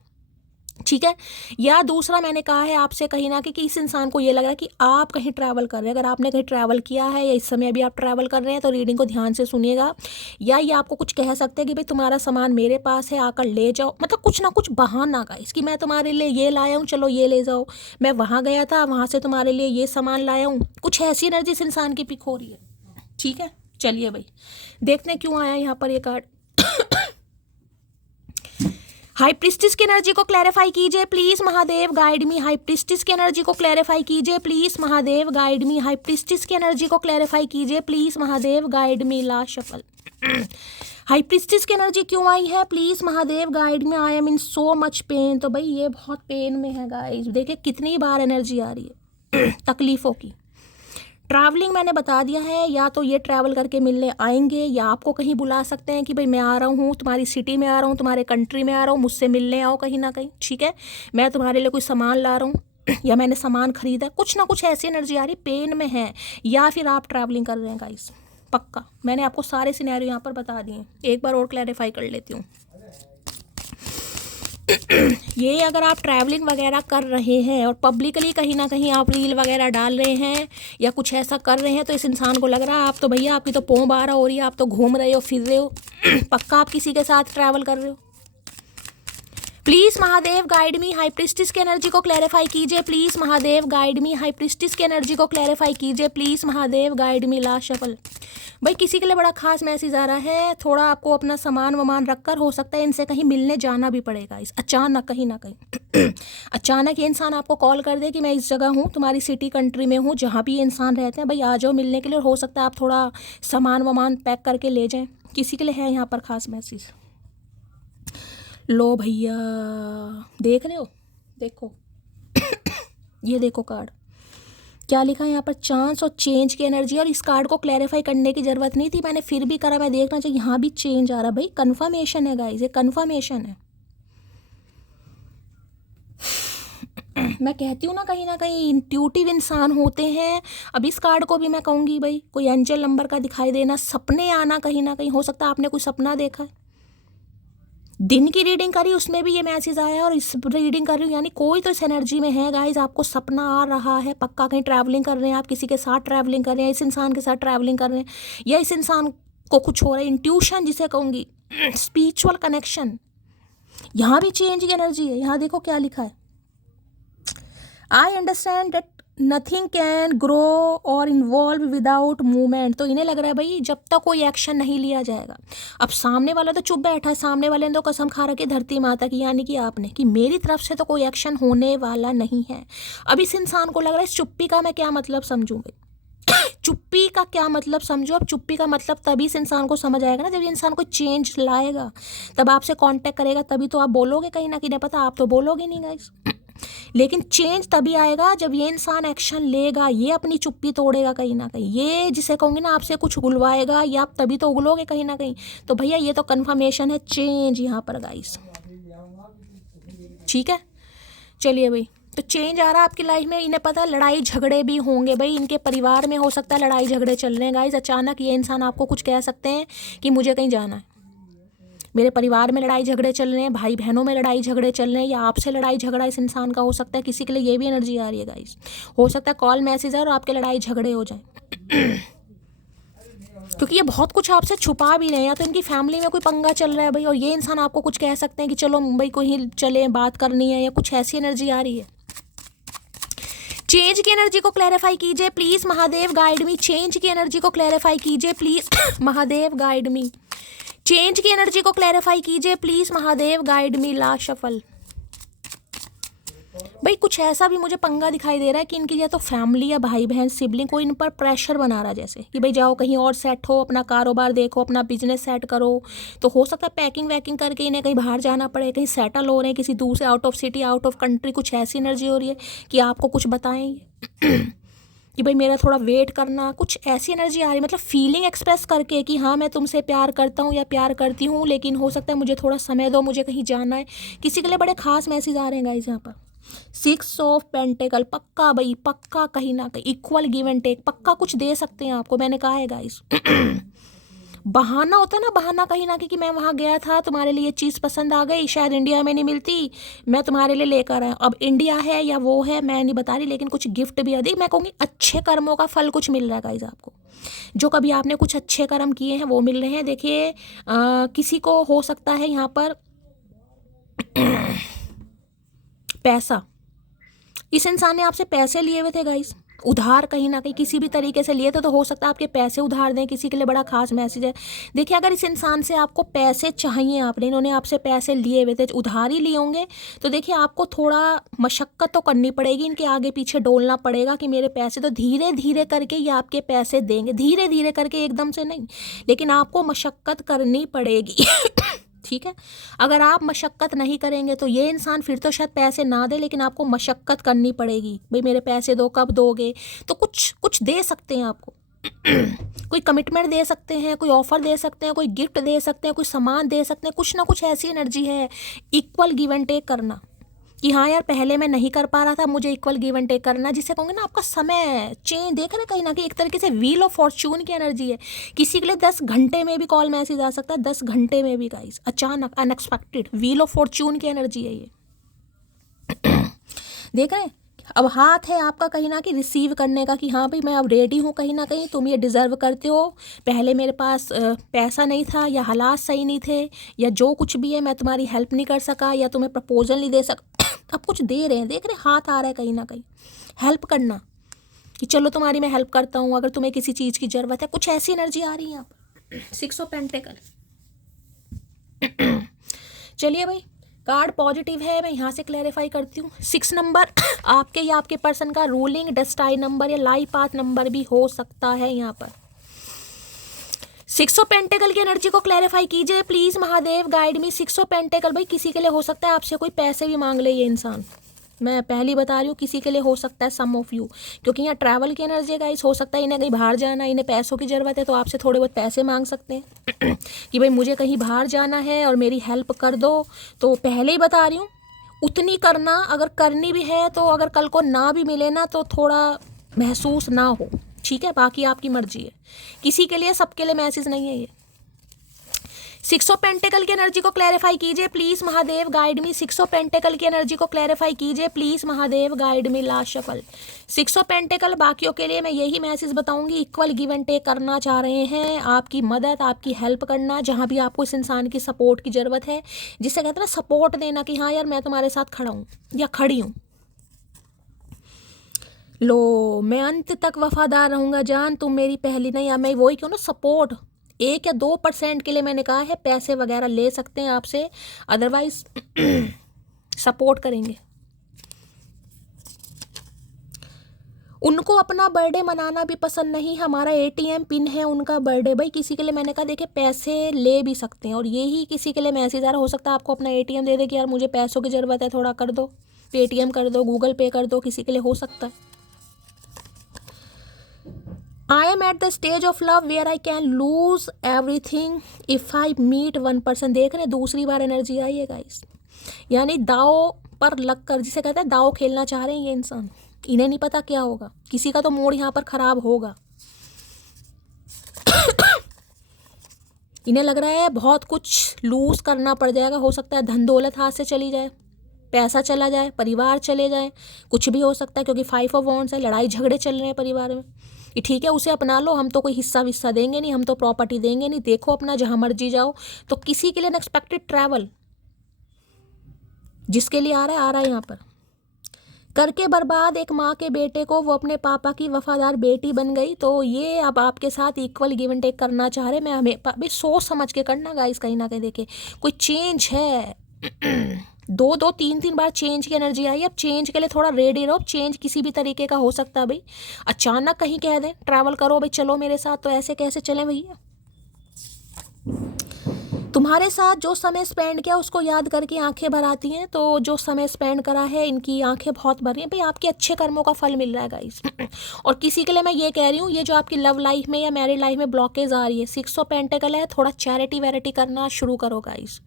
ठीक है, या दूसरा मैंने कहा है आपसे कहीं ना कि इस इंसान को ये लग रहा है कि आप कहीं ट्रैवल कर रहे हैं। अगर आपने कहीं ट्रैवल किया है, या इस समय अभी आप ट्रैवल कर रहे हैं, तो रीडिंग को ध्यान से सुनिएगा। या ये आपको कुछ कह सकते हैं कि भाई तुम्हारा सामान मेरे पास है, आकर ले जाओ। मतलब कुछ ना कुछ बहाना का, इसकी मैं तुम्हारे लिए ये लाया हूँ, चलो ये ले जाओ। मैं वहाँ गया था, वहाँ से तुम्हारे लिए ये सामान लाया हूँ। कुछ ऐसी एनर्जी इस इंसान की पिक हो रही है। ठीक है, चलिए भाई देखते हैं क्यों आया यहाँ पर ये कार्ड। हाई प्रीस्टिस की एनर्जी को क्लैरिफाई कीजिए please Mahadev, guide me. High priestess की एनर्जी को क्लैरिफाई कीजिए please Mahadev, guide me. High priestess की एनर्जी को क्लैरिफाई कीजिए please Mahadev, guide me. Last shuffle. High priestess की एनर्जी क्यों आई है please Mahadev, guide me. I am in so much pain. तो भाई ये बहुत पेन में है गाइस। देखिए कितनी बार एनर्जी आ रही है तकलीफों की। ट्रैवलिंग मैंने बता दिया है, या तो ये ट्रैवल करके मिलने आएंगे या आपको कहीं बुला सकते हैं कि भाई मैं आ रहा हूँ, तुम्हारी सिटी में आ रहा हूँ, तुम्हारे कंट्री में आ रहा हूँ, मुझसे मिलने आओ कहीं ना कहीं, ठीक है। मैं तुम्हारे लिए कोई सामान ला रहा हूँ या मैंने सामान खरीदा, कुछ ना कुछ ऐसी एनर्जी आ रही, पेन में है या फिर आप ट्रैवलिंग कर रहे हैं गाइस, पक्का। मैंने आपको सारे सिनेरियो यहाँ पर बता दिए, एक बार और क्लैरिफाई कर लेती हूँ। ये अगर आप ट्रैवलिंग वगैरह कर रहे हैं और पब्लिकली कहीं ना कहीं आप रील वगैरह डाल रहे हैं या कुछ ऐसा कर रहे हैं, तो इस इंसान को लग रहा है आप तो भैया आपकी तो पों बारह हो रही है, आप तो घूम रहे हो फिर रहे हो, पक्का आप किसी के साथ ट्रैवल कर रहे हो। Please Mahadev guide me, high priestess की एनर्जी को क्लैरिफाई कीजिए please Mahadev guide me, high priestess की एनर्जी को क्लैरिफाई कीजिए please Mahadev guide me. Last shuffle. भाई किसी के लिए बड़ा खास मैसेज आ रहा है, थोड़ा आपको अपना सामान वामान रखकर हो सकता है इनसे कहीं मिलने जाना भी पड़ेगा, इस अचानक कहीं ना कहीं अचानक ये इंसान आपको कॉल कर दे कि मैं इस जगह हूँ, तुम्हारी सिटी कंट्री में हूँ, जहाँ भी ये इंसान रहते हैं, भाई आ जाओ मिलने के लिए, और हो सकता है आप थोड़ा सामान वामान पैक करके ले जाएं, किसी के लिए है यहाँ पर खास मैसेज। लो भैया देख रहे हो, देखो ये देखो कार्ड क्या लिखा है यहाँ पर, चांस और चेंज की एनर्जी। और इस कार्ड को क्लैरिफाई करने की ज़रूरत नहीं थी, मैंने फिर भी करा, मैं देखना चाहिए, यहाँ भी चेंज आ रहा भाई, कन्फर्मेशन है गाइस, ये कन्फर्मेशन है। मैं कहती हूँ ना कहीं इंट्यूटिव इंसान होते हैं। अब इस कार्ड को भी मैं कहूँगी भाई कोई एंजल नंबर का दिखाई देना, सपने आना, कहीं ना कहीं हो सकता है आपने कोई सपना देखा है, दिन की रीडिंग करी उसमें भी ये मैसेज आया और इस रीडिंग कर रही हूँ, यानी कोई तो इस एनर्जी में है गाइज, आपको सपना आ रहा है पक्का, कहीं ट्रैवलिंग कर रहे हैं आप, किसी के साथ ट्रैवलिंग कर रहे हैं, इस इंसान के साथ ट्रैवलिंग कर रहे हैं, या इस इंसान को कुछ हो रहा है, इंट्यूशन जिसे कहूँगी, स्पिरिचुअल कनेक्शन। यहाँ भी चेंज की एनर्जी है, यहाँ देखो क्या लिखा है, I understand that nothing can grow और इन्वॉल्व विदाउट मूवमेंट। तो इन्हें लग रहा है भाई जब तक कोई एक्शन नहीं लिया जाएगा, अब सामने वाला तो चुप बैठा है, सामने वाले ने तो कसम खा रखी धरती माता की, यानी कि आपने, कि मेरी तरफ से तो कोई एक्शन होने वाला नहीं है। अब इस इंसान को लग रहा है इस चुप्पी का मैं क्या मतलब समझूं भाई चुप्पी का क्या मतलब समझो। अब चुप्पी का मतलब तभी इस इंसान को समझ आएगा ना, जब ये इंसान कोई चेंज लाएगा, तब आपसे कांटेक्ट करेगा, तभी तो आप बोलोगे कहीं ना कहीं, पता आप तो बोलोगे नहीं गाइस, लेकिन चेंज तभी आएगा जब ये इंसान एक्शन लेगा, ये अपनी चुप्पी तोड़ेगा कहीं ना कहीं, ये जिसे कहूँगी ना आपसे कुछ उगलवाएगा, या आप तभी तो उगलोगे कहीं ना कहीं। तो भैया ये तो कन्फर्मेशन है चेंज यहाँ पर गाइस, ठीक है। चलिए भाई, तो चेंज आ रहा है आपकी लाइफ में, इन्हें पता है लड़ाई झगड़े भी होंगे भाई, इनके परिवार में हो सकता है लड़ाई झगड़े चल रहे हैं गाइस, अचानक ये इंसान आपको कुछ कह सकते हैं कि मुझे कहीं जाना है, मेरे परिवार में लड़ाई झगड़े चल रहे हैं, भाई बहनों में लड़ाई झगड़े चल रहे हैं, या आपसे लड़ाई झगड़ा इस इंसान का हो सकता है, किसी के लिए ये भी एनर्जी आ रही है गाइस, हो सकता है कॉल मैसेज है और आपके लड़ाई झगड़े हो जाए क्योंकि ये बहुत कुछ आपसे छुपा भी रहे हैं, या तो इनकी फैमिली में कोई पंगा चल रहा है भाई, और ये इंसान आपको कुछ कह सकते हैं कि चलो मुंबई को ही चले, बात करनी है, या कुछ ऐसी एनर्जी आ रही है। चेंज की एनर्जी को क्लैरिफाई कीजिए please Mahadev guide me, change की एनर्जी को क्लैरिफाई कीजिए please Mahadev guide me, change की एनर्जी को क्लैरिफाई कीजिए please Mahadev guide me. Last shuffle. भाई कुछ ऐसा भी मुझे पंगा दिखाई दे रहा है कि इनकी या तो फैमिली या भाई बहन सिबलिंग को इन पर प्रेशर बना रहा है, जैसे कि भाई जाओ कहीं और सेट हो, अपना कारोबार देखो, अपना बिजनेस सेट करो, तो हो सकता है पैकिंग वैकिंग करके इन्हें कहीं बाहर जाना पड़े, कहीं सेटल हो रहे हैं किसी दूसरे, out of city, out of country, कुछ ऐसी एनर्जी हो रही है कि आपको कुछ बताएं कि भाई मेरा थोड़ा वेट करना, कुछ ऐसी एनर्जी आ रही है, मतलब फीलिंग एक्सप्रेस करके कि हाँ मैं तुमसे प्यार करता हूँ या प्यार करती हूँ, लेकिन हो सकता है मुझे थोड़ा समय दो, मुझे कहीं जाना है, किसी के लिए बड़े खास मैसेज आ रहे हैं गाइस यहाँ पर। 6 ऑफ पेंटिकल, पक्का भाई पक्का, कहीं ना कहीं इक्वल गिव एंड टेक, पक्का कुछ दे सकते हैं आपको, मैंने कहा है गाइस बहाना होता है ना, बहाना कहीं ना कहीं कि मैं वहाँ गया था, तुम्हारे लिए चीज़ पसंद आ गई, शायद इंडिया में नहीं मिलती, मैं तुम्हारे लिए लेकर आया, अब इंडिया है या वो है मैं नहीं बता रही, लेकिन कुछ गिफ्ट भी अधिक, मैं कहूँगी अच्छे कर्मों का फल कुछ मिल रहा है गाइस आपको, जो कभी आपने कुछ अच्छे कर्म किए हैं वो मिल रहे हैं। देखिए किसी को हो सकता है यहाँ पर पैसा, इस इंसान ने आपसे पैसे लिए हुए थे गाइस, उधार कहीं ना कहीं किसी भी तरीके से लिए थे, तो हो सकता है आपके पैसे उधार दें, किसी के लिए बड़ा खास मैसेज है। देखिए अगर इस इंसान से आपको पैसे चाहिए, आपने, इन्होंने आपसे पैसे लिए हुए थे, उधार ही लिए होंगे, तो देखिए आपको थोड़ा मशक्क़त तो करनी पड़ेगी, इनके आगे पीछे डोलना पड़ेगा कि मेरे पैसे, तो धीरे धीरे करके ये आपके पैसे देंगे, धीरे धीरे करके, एकदम से नहीं, लेकिन आपको मशक्क़त करनी पड़ेगी ठीक है। अगर आप मशक्क़त नहीं करेंगे तो ये इंसान फिर तो शायद पैसे ना दे, लेकिन आपको मशक्क़त करनी पड़ेगी। भाई मेरे पैसे दो, कब दोगे? तो कुछ कुछ दे सकते हैं आपको कोई कमिटमेंट दे सकते हैं, कोई ऑफर दे सकते हैं, कोई गिफ्ट दे सकते हैं, कोई सामान दे सकते हैं। कुछ ना कुछ ऐसी एनर्जी है। इक्वल गिव एंड टेक करना कि हाँ यार पहले मैं नहीं कर पा रहा था, मुझे इक्वल गिव एंड टेक करना, जिससे कहूँगे ना आपका समय चेंज देख रहे कहीं ना कहीं एक तरीके से व्हील ऑफ फॉर्च्यून की एनर्जी है। किसी के लिए 10 घंटे में भी कॉल मैसेज आ सकता है, 10 घंटे में भी गाइस, अचानक अनएक्सपेक्टेड व्हील ऑफ फॉर्च्यून की एनर्जी है ये देख रहे हैं। अब हाथ है आपका कहीं ना कहीं रिसीव करने का कि हाँ भाई मैं अब रेडी हूँ, कहीं ना कहीं तुम ये डिज़र्व करते हो। पहले मेरे पास पैसा नहीं था, या हालात सही नहीं थे, या जो कुछ भी है मैं तुम्हारी हेल्प नहीं कर सका, या तुम्हें प्रपोजल नहीं दे सका। अब कुछ दे रहे हैं, देख रहे हाथ आ रहा है कहीं ना कहीं हेल्प करना कि चलो तुम्हारी मैं हेल्प करता हूँ अगर तुम्हें किसी चीज़ की ज़रूरत है। कुछ ऐसी एनर्जी आ रही है यहाँ पर। 6 ऑफ पेंटिकल। चलिए भाई कार्ड पॉजिटिव है, मैं यहाँ से क्लैरिफाई करती हूँ। 6 नंबर आपके या आपके पर्सन का रूलिंग डेस्टाइन नंबर या लाइफ पाथ नंबर भी हो सकता है यहाँ पर। 6 ऑफ पेंटिकल की एनर्जी को क्लैरिफाई कीजिए please Mahadev, guide me. 6 of pentacle भाई किसी के लिए हो सकता है आपसे कोई पैसे भी मांग ले ये इंसान, मैं पहली बता रही हूँ किसी के लिए हो सकता है सम ऑफ यू, क्योंकि यहाँ ट्रैवल की एनर्जी गाइस, हो सकता है इन्हें कहीं बाहर जाना, इन्हें पैसों की ज़रूरत है तो आपसे थोड़े बहुत पैसे मांग सकते हैं कि भाई मुझे कहीं बाहर जाना है और मेरी हेल्प कर दो। तो पहले ही बता रही हूँ उतनी करना, अगर करनी भी है तो अगर कल को ना भी मिले ना तो थोड़ा महसूस ना हो, ठीक है, बाकी आपकी मर्जी है। किसी के लिए सबके लिए मैसेज नहीं है ये। 6 ऑफ पेंटिकल की एनर्जी को क्लैरिफाई कीजिए please Mahadev, guide me. 6 of pentacle की एनर्जी को क्लैरिफाई कीजिए please Mahadev, guide me. Last shuffle 6 of pentacle. बाकियों के लिए मैं यही मैसेज बताऊंगी, इक्वल गिव एंड टेक करना चाह रहे हैं, आपकी मदद, आपकी हेल्प करना जहां भी आपको इस इंसान की सपोर्ट की जरूरत है, जिसे कहते हैं ना सपोर्ट देना कि हाँ यार मैं तुम्हारे साथ खड़ा हूँ या खड़ी हूँ। लो मैं अंत तक वफादार रहूंगा जान, तुम मेरी पहली नहीं। या मैं वही क्यों ना सपोर्ट 1 या 2% के लिए मैंने कहा है, पैसे वगैरह ले सकते हैं आपसे, अदरवाइज सपोर्ट करेंगे। उनको अपना बर्थडे मनाना भी पसंद नहीं, हमारा एटीएम पिन है उनका बर्थडे। भाई किसी के लिए मैंने कहा देखिए पैसे ले भी सकते हैं, और यही किसी के लिए मैसेज आ रहा हो सकता है आपको अपना एटीएम दे दे कि यार मुझे पैसों की ज़रूरत है, थोड़ा कर दो, पेटीएम कर दो, गूगल पे कर दो, किसी के लिए हो सकता है। I am at the stage of love where I can lose everything if I meet one person। देख रहे हैं दूसरी बार एनर्जी आई है गाइस, यानी दाव पर लग कर, जिसे कहते हैं दाव खेलना चाह रहे हैं ये इंसान। इन्हें नहीं पता क्या होगा, किसी का तो मूड यहाँ पर खराब होगा इन्हें लग रहा है बहुत कुछ लूज करना पड़ जाएगा, हो सकता है धन दौलत हाथ से चली जाए, पैसा चला जाए, परिवार चले जाए, कुछ भी हो सकता है, क्योंकि 5 ऑफ वॉन्ड्स है, लड़ाई झगड़े चल रहे हैं परिवार में। ये ठीक है उसे अपना लो, हम तो कोई हिस्सा विस्सा देंगे नहीं, हम तो प्रॉपर्टी देंगे नहीं, देखो अपना जहां मर्जी जाओ। तो किसी के लिए अनएक्सपेक्टेड ट्रैवल जिसके लिए आ रहा है यहाँ पर, करके बर्बाद एक माँ के बेटे को, वो अपने पापा की वफादार बेटी बन गई। तो ये अब आपके साथ इक्वल गिव एंड टेक करना चाह रहे। मैं हमें अभी सोच समझ के करना गाइस, कहीं ना कहीं देखे कोई चेंज है 2-3 बार चेंज की एनर्जी आई। अब चेंज के लिए थोड़ा रेडी रहो, चेंज किसी भी तरीके का हो सकता है भाई। अचानक कहीं कह दें ट्रैवल करो भाई चलो मेरे साथ, तो ऐसे कैसे चलें भैया। तुम्हारे साथ जो समय स्पेंड किया उसको याद करके आंखें भर आती हैं, तो जो समय स्पेंड करा है इनकी आंखें बहुत भर रही हैं भाई, आपके अच्छे कर्मों का फल मिल रहा है गाइस। और किसी के लिए मैं ये कह रही हूँ, ये जो आपकी लव लाइफ में या मैरिड लाइफ में ब्लॉकेज आ रही है, 6 ऑफ पेंटिकल है, थोड़ा चैरिटी वैरिटी करना शुरू करो गाइस।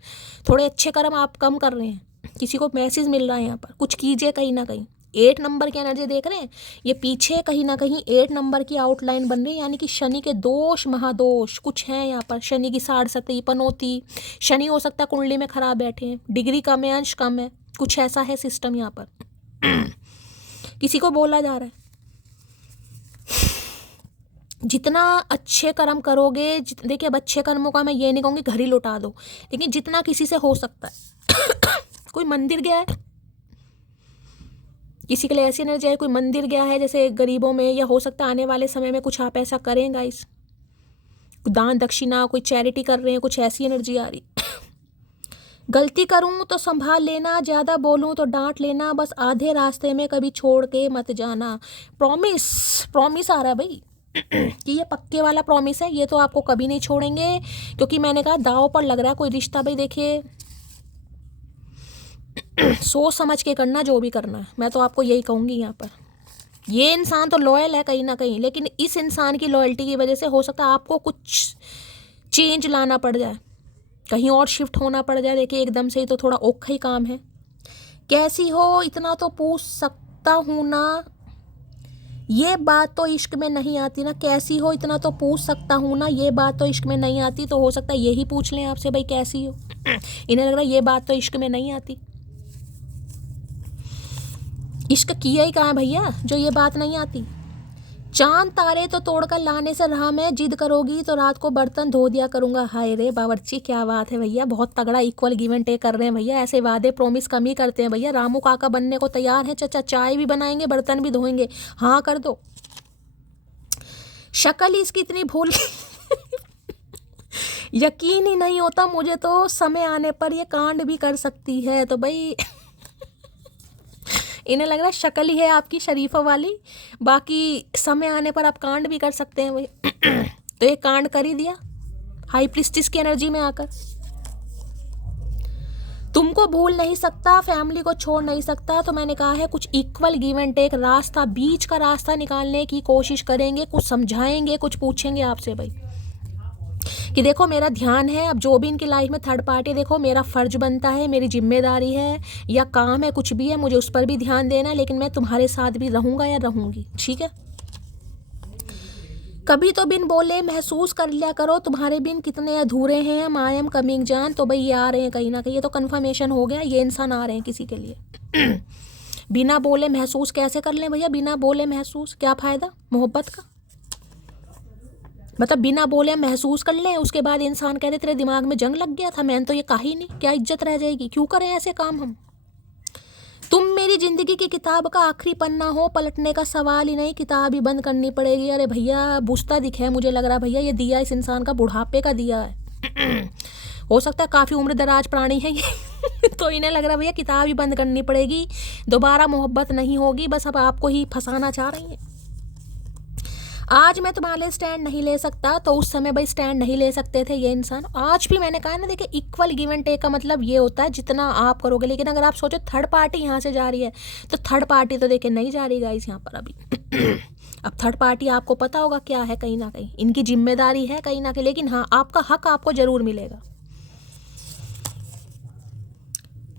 थोड़े अच्छे कर्म आप कम कर रहे हैं, किसी को मैसेज मिल रहा है यहाँ पर, कुछ कीजिए कहीं ना कहीं। 8 नंबर की एनर्जी देख रहे हैं, ये पीछे कहीं ना कहीं 8 नंबर की आउटलाइन बन रही है, यानी कि शनि के दोष महादोष कुछ हैं यहाँ पर। शनि की 7.5 पनौती, शनि हो सकता है कुंडली में खराब बैठे हैं, डिग्री कम है, अंश कम है, कुछ ऐसा है सिस्टम यहाँ पर किसी को बोला जा रहा है जितना अच्छे कर्म करोगे, देखिए अब अच्छे कर्मों का मैं ये नहीं कहूँगी घर ही लुटा दो, लेकिन जितना किसी से हो सकता है कोई मंदिर गया है, किसी के लिए ऐसी एनर्जी है, कोई मंदिर गया है जैसे गरीबों में, या हो सकता है आने वाले समय में कुछ आप ऐसा करें गाइस, दान दक्षिणा, कोई चैरिटी कर रहे हैं, कुछ ऐसी एनर्जी आ रही गलती करूं तो संभाल लेना, ज़्यादा बोलूं तो डांट लेना, बस आधे रास्ते में कभी छोड़ के मत जाना। प्रॉमिस आ रहा है भाई, कि ये पक्के वाला प्रॉमिस है, ये तो आपको कभी नहीं छोड़ेंगे, क्योंकि मैंने कहा दाव पर लग रहा है कोई रिश्ता। भाई देखिए सोच समझ के करना जो भी करना है, मैं तो आपको यही कहूँगी यहाँ पर। ये इंसान तो लॉयल है कहीं ना कहीं, लेकिन इस इंसान की लॉयल्टी की वजह से हो सकता है आपको कुछ चेंज लाना पड़ जाए, कहीं और शिफ्ट होना पड़ जाए। देखिए एकदम से ही तो थोड़ा औखा ही काम है। कैसी हो इतना तो पूछ सकता हूँ ना, ये बात तो इश्क में नहीं आती ना। कैसी हो इतना तो पूछ सकता हूँ ना, ये बात तो इश्क में नहीं आती। तो हो सकता है यही पूछ लें आपसे, भाई कैसी हो। इन्हें लग रहा है ये बात तो इश्क में नहीं आती। इश्क किया ही कहाँ है भैया जो ये बात नहीं आती। चांद तारे तो तोड़कर लाने से रहा मैं, जिद करोगी तो रात को बर्तन धो दिया करूंगा। हाय रे बावर्ची, क्या बात है भैया, बहुत तगड़ा इक्वल गिव एंड टेक कर रहे हैं भैया। ऐसे वादे प्रॉमिस कम ही करते हैं भैया। रामू काका बनने को तैयार है चचा, चाय भी बनाएंगे बर्तन भी धोएंगे, हाँ कर दो। शक्ल ही इसकी इतनी भूल यकीन ही नहीं होता मुझे तो, समय आने पर ये कांड भी कर सकती है। तो भाई इन्हें लग रहा है शक्ल ही है आपकी शरीफा वाली, बाकी समय आने पर आप कांड भी कर सकते हैं भाई। तो ये कांड कर ही दिया हाई प्रिस्टिस की एनर्जी में आकर। तुमको भूल नहीं सकता, फैमिली को छोड़ नहीं सकता। तो मैंने कहा है कुछ इक्वल गिव एंड टेक, रास्ता बीच का रास्ता निकालने की कोशिश करेंगे, कुछ समझाएंगे, कुछ पूछेंगे आपसे भाई कि देखो मेरा ध्यान है, अब जो भी इनकी लाइफ में थर्ड पार्टी, देखो मेरा फर्ज बनता है, मेरी जिम्मेदारी है या काम है, कुछ भी है, मुझे उस पर भी ध्यान देना है, लेकिन मैं तुम्हारे साथ भी रहूंगा या रहूंगी, ठीक है। कभी तो बिन बोले महसूस कर लिया करो तुम्हारे बिन कितने अधूरे हैं, आई एम कमिंग जान। तो भाई ये आ रहे हैं कहीं ना कहीं, ये तो कन्फर्मेशन हो गया, ये इंसान आ रहे हैं किसी के लिए। बिना बोले महसूस कैसे कर लें भैया, बिना बोले महसूस क्या फ़ायदा मोहब्बत का। मतलब बिना बोले महसूस कर लें, उसके बाद इंसान कहते तेरे दिमाग में जंग लग गया था, मैंने तो ये कहा ही नहीं, क्या इज्जत रह जाएगी, क्यों करें ऐसे काम हम। तुम मेरी जिंदगी की किताब का आखिरी पन्ना हो, पलटने का सवाल ही नहीं, किताब ही बंद करनी पड़ेगी। अरे भैया बुझता दिखे है मुझे लग रहा भैया, ये दिया इस इंसान का बुढ़ापे का दिया है। हो सकता है काफ़ी उम्र दराज प्राणी है ये। तो इन्हें लग रहा भैया किताब ही बंद करनी पड़ेगी, दोबारा मोहब्बत नहीं होगी, बस अब आपको ही फंसाना चाह रही हैं। आज मैं तुम्हारे लिए स्टैंड नहीं ले सकता, तो उस समय भाई स्टैंड नहीं ले सकते थे ये इंसान। आज भी मैंने कहा ना, देखिए इक्वल गिव एंड टेक का मतलब ये होता है जितना आप करोगे, लेकिन अगर आप सोचो थर्ड पार्टी यहाँ से जा रही है, तो थर्ड पार्टी तो देखिए नहीं जा रही गाइस यहाँ पर अभी। अब थर्ड पार्टी आपको पता होगा क्या है, कहीं ना कहीं इनकी जिम्मेदारी है कहीं ना कहीं, लेकिन हाँ आपका हक आपको जरूर मिलेगा।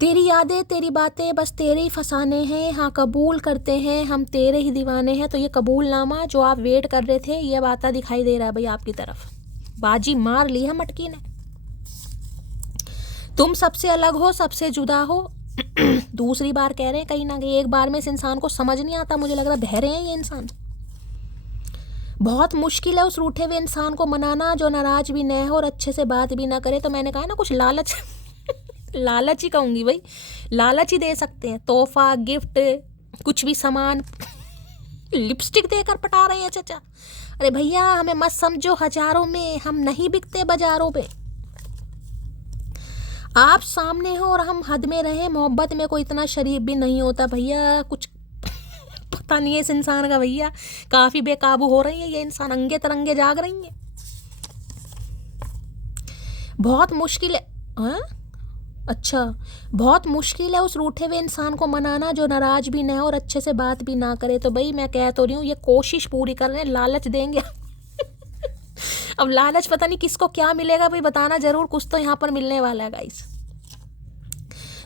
तेरी यादें तेरी बातें बस तेरे ही फसाने हैं, हाँ कबूल करते हैं हम तेरे ही दीवाने हैं। तो ये कबूलनामा जो आप वेट कर रहे थे, ये आता दिखाई दे रहा है भाई आपकी तरफ, बाजी मार ली है मटकी ने। तुम सबसे अलग हो, सबसे जुदा हो। दूसरी बार कह रहे हैं कहीं ना कहीं, एक बार में इस इंसान को समझ नहीं आता, मुझे लग रहा बहरे हैं ये इंसान। बहुत मुश्किल है उस रूठे हुए इंसान को मनाना जो नाराज भी न हो और अच्छे से बात भी ना करे। तो मैंने कहा ना कुछ लालच लालच ही कहूँगी भाई, लालच ही दे सकते हैं, तोहफा गिफ्ट कुछ भी सामान। लिपस्टिक देकर पटा रहे हैं चाचा। अरे भैया हमें मत समझो हजारों में, हम नहीं बिकते बाजारों पे। आप सामने हो और हम हद में रहे, मोहब्बत में कोई इतना शरीफ भी नहीं होता भैया। कुछ पता नहीं है इस इंसान का भैया, काफ़ी बेकाबू हो रही है ये इंसान, अंगे तरंगे जाग रही है। बहुत मुश्किल है। हाँ अच्छा, बहुत मुश्किल है उस रूठे हुए इंसान को मनाना जो नाराज भी न हो और अच्छे से बात भी ना करे। तो भाई मैं कह तो रही हूँ ये कोशिश पूरी कर रहे हैं, लालच देंगे। अब लालच पता नहीं किसको क्या मिलेगा भाई, बताना जरूर, कुछ तो यहाँ पर मिलने वाला है गाइस।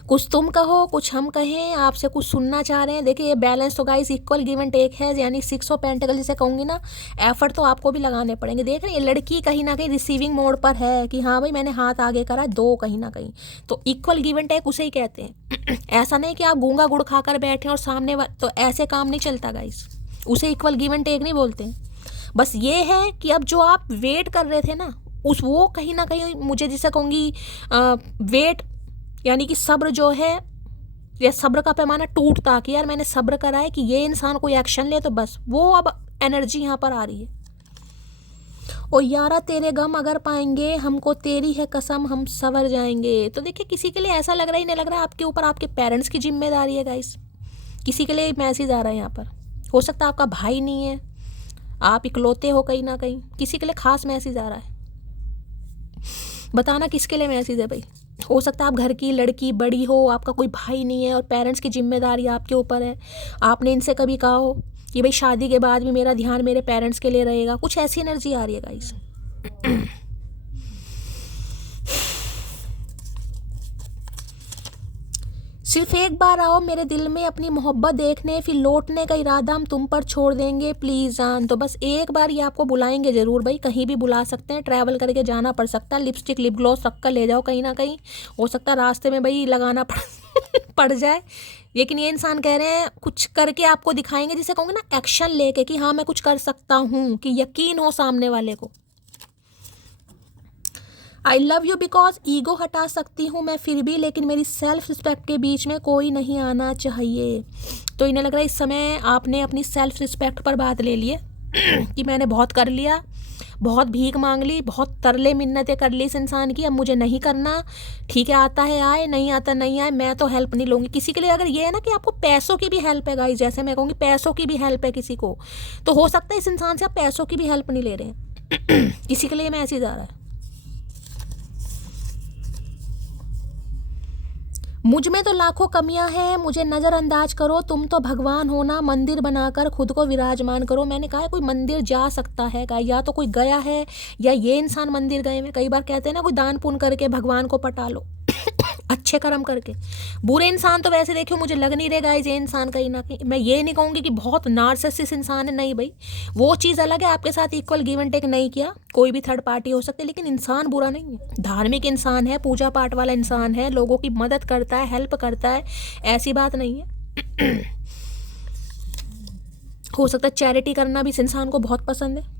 कुछ तुम कहो कुछ हम कहें, आपसे कुछ सुनना चाह रहे हैं। देखिए ये बैलेंस तो guys equal give and take है, यानी 6 ऑफ पेंटिकल जिसे कहूँगी ना, एफर्ट तो आपको भी लगाने पड़ेंगे। देख रहे हैं लड़की कहीं ना कहीं रिसीविंग मोड पर है कि हाँ भाई मैंने हाथ आगे करा, दो कहीं ना कहीं। तो इक्वल गिव एंड टेक उसे ही कहते हैं। ऐसा नहीं कि आप गूंगा गुड़ खाकर बैठे और सामने तो ऐसे काम नहीं चलता गाइस, उसे इक्वल गिव एंड टेक नहीं बोलते। बस ये है कि अब जो आप वेट कर रहे थे ना, उस वो कहीं ना कहीं मुझे जिसे कहूँगी वेट, यानी कि सब्र जो है, या सब्र का पैमाना टूटता कि यार मैंने सब्र करा है कि ये इंसान कोई एक्शन ले, तो बस वो अब एनर्जी यहाँ पर आ रही है। और यारा तेरे गम अगर पाएंगे हमको तेरी है कसम हम सवर जाएंगे। तो देखिए किसी के लिए ऐसा लग रहा ही नहीं लग रहा है आपके ऊपर आपके पेरेंट्स की जिम्मेदारी है गाइस। किसी के लिए मैसेज आ रहा है यहाँ पर, हो सकता है आपका भाई नहीं है, आप इकलौते हो कहीं ना कहीं, किसी के लिए खास मैसेज आ रहा है। बताना किसके लिए मैसेज है भाई। हो सकता है आप घर की लड़की बड़ी हो, आपका कोई भाई नहीं है और पेरेंट्स की जिम्मेदारी आपके ऊपर है। आपने इनसे कभी कहा हो कि भाई शादी के बाद भी मेरा ध्यान मेरे पेरेंट्स के लिए रहेगा, कुछ ऐसी एनर्जी आ रही है गाइस। सिर्फ एक बार आओ मेरे दिल में अपनी मोहब्बत देखने, फिर लौटने का इरादा हम तुम पर छोड़ देंगे प्लीज़ जान। तो बस एक बार ये आपको बुलाएंगे ज़रूर भाई, कहीं भी बुला सकते हैं, ट्रैवल करके जाना पड़ सकता है। लिपस्टिक लिप ग्लॉस रख कर ले जाओ कहीं ना कहीं, हो सकता है रास्ते में भाई लगाना पड़ जाए। लेकिन ये इंसान कह रहे हैं कुछ करके आपको दिखाएंगे, जिसे कहूँगे ना एक्शन लेके कि हाँ मैं कुछ कर सकता हूँ, कि यकीन हो सामने वाले को। I love you because ego हटा सकती हूँ मैं फिर भी, लेकिन मेरी सेल्फ रिस्पेक्ट के बीच में कोई नहीं आना चाहिए। तो इन्हें लग रहा है इस समय आपने अपनी सेल्फ रिस्पेक्ट पर बात ले ली है कि मैंने बहुत कर लिया, बहुत भीख मांग ली, बहुत तरले मिन्नतें कर ली इस इंसान की, अब मुझे नहीं करना। ठीक है, आता है आए, नहीं आता नहीं आए, मैं तो हेल्प नहीं लूँगी किसी के लिए। अगर ये है ना कि आपको पैसों की भी हेल्प है गाइस, जैसे मैं कहूँगी पैसों की भी हेल्प है किसी को, तो हो सकता है इस इंसान से आप पैसों की भी हेल्प नहीं ले रहे हैं। किसी के लिए मैसेज आ रहा है, मुझ में तो लाखों कमियां हैं, मुझे नज़रअंदाज करो, तुम तो भगवान हो ना, मंदिर बनाकर खुद को विराजमान करो। मैंने कहा है कोई मंदिर जा सकता है क्या, या तो कोई गया है या ये इंसान मंदिर गए हैं। कई बार कहते हैं ना कोई दान पुण्य करके भगवान को पटा लो, अच्छे कर्म करके। बुरे इंसान तो वैसे देखियो मुझे लग नहीं रहेगा ये इंसान कहीं ना कहीं, मैं ये नहीं कहूँगी कि बहुत नार्सिसिस्ट इंसान है, नहीं भाई वो चीज़ अलग है, आपके साथ इक्वल गिव एंड टेक नहीं किया, कोई भी थर्ड पार्टी हो सकती है, लेकिन इंसान बुरा नहीं है, धार्मिक इंसान है, पूजा पाठ वाला इंसान है, लोगों की मदद करता है, हेल्प करता है, ऐसी बात नहीं है। हो सकता है चैरिटी करना भी इस इंसान को बहुत पसंद है।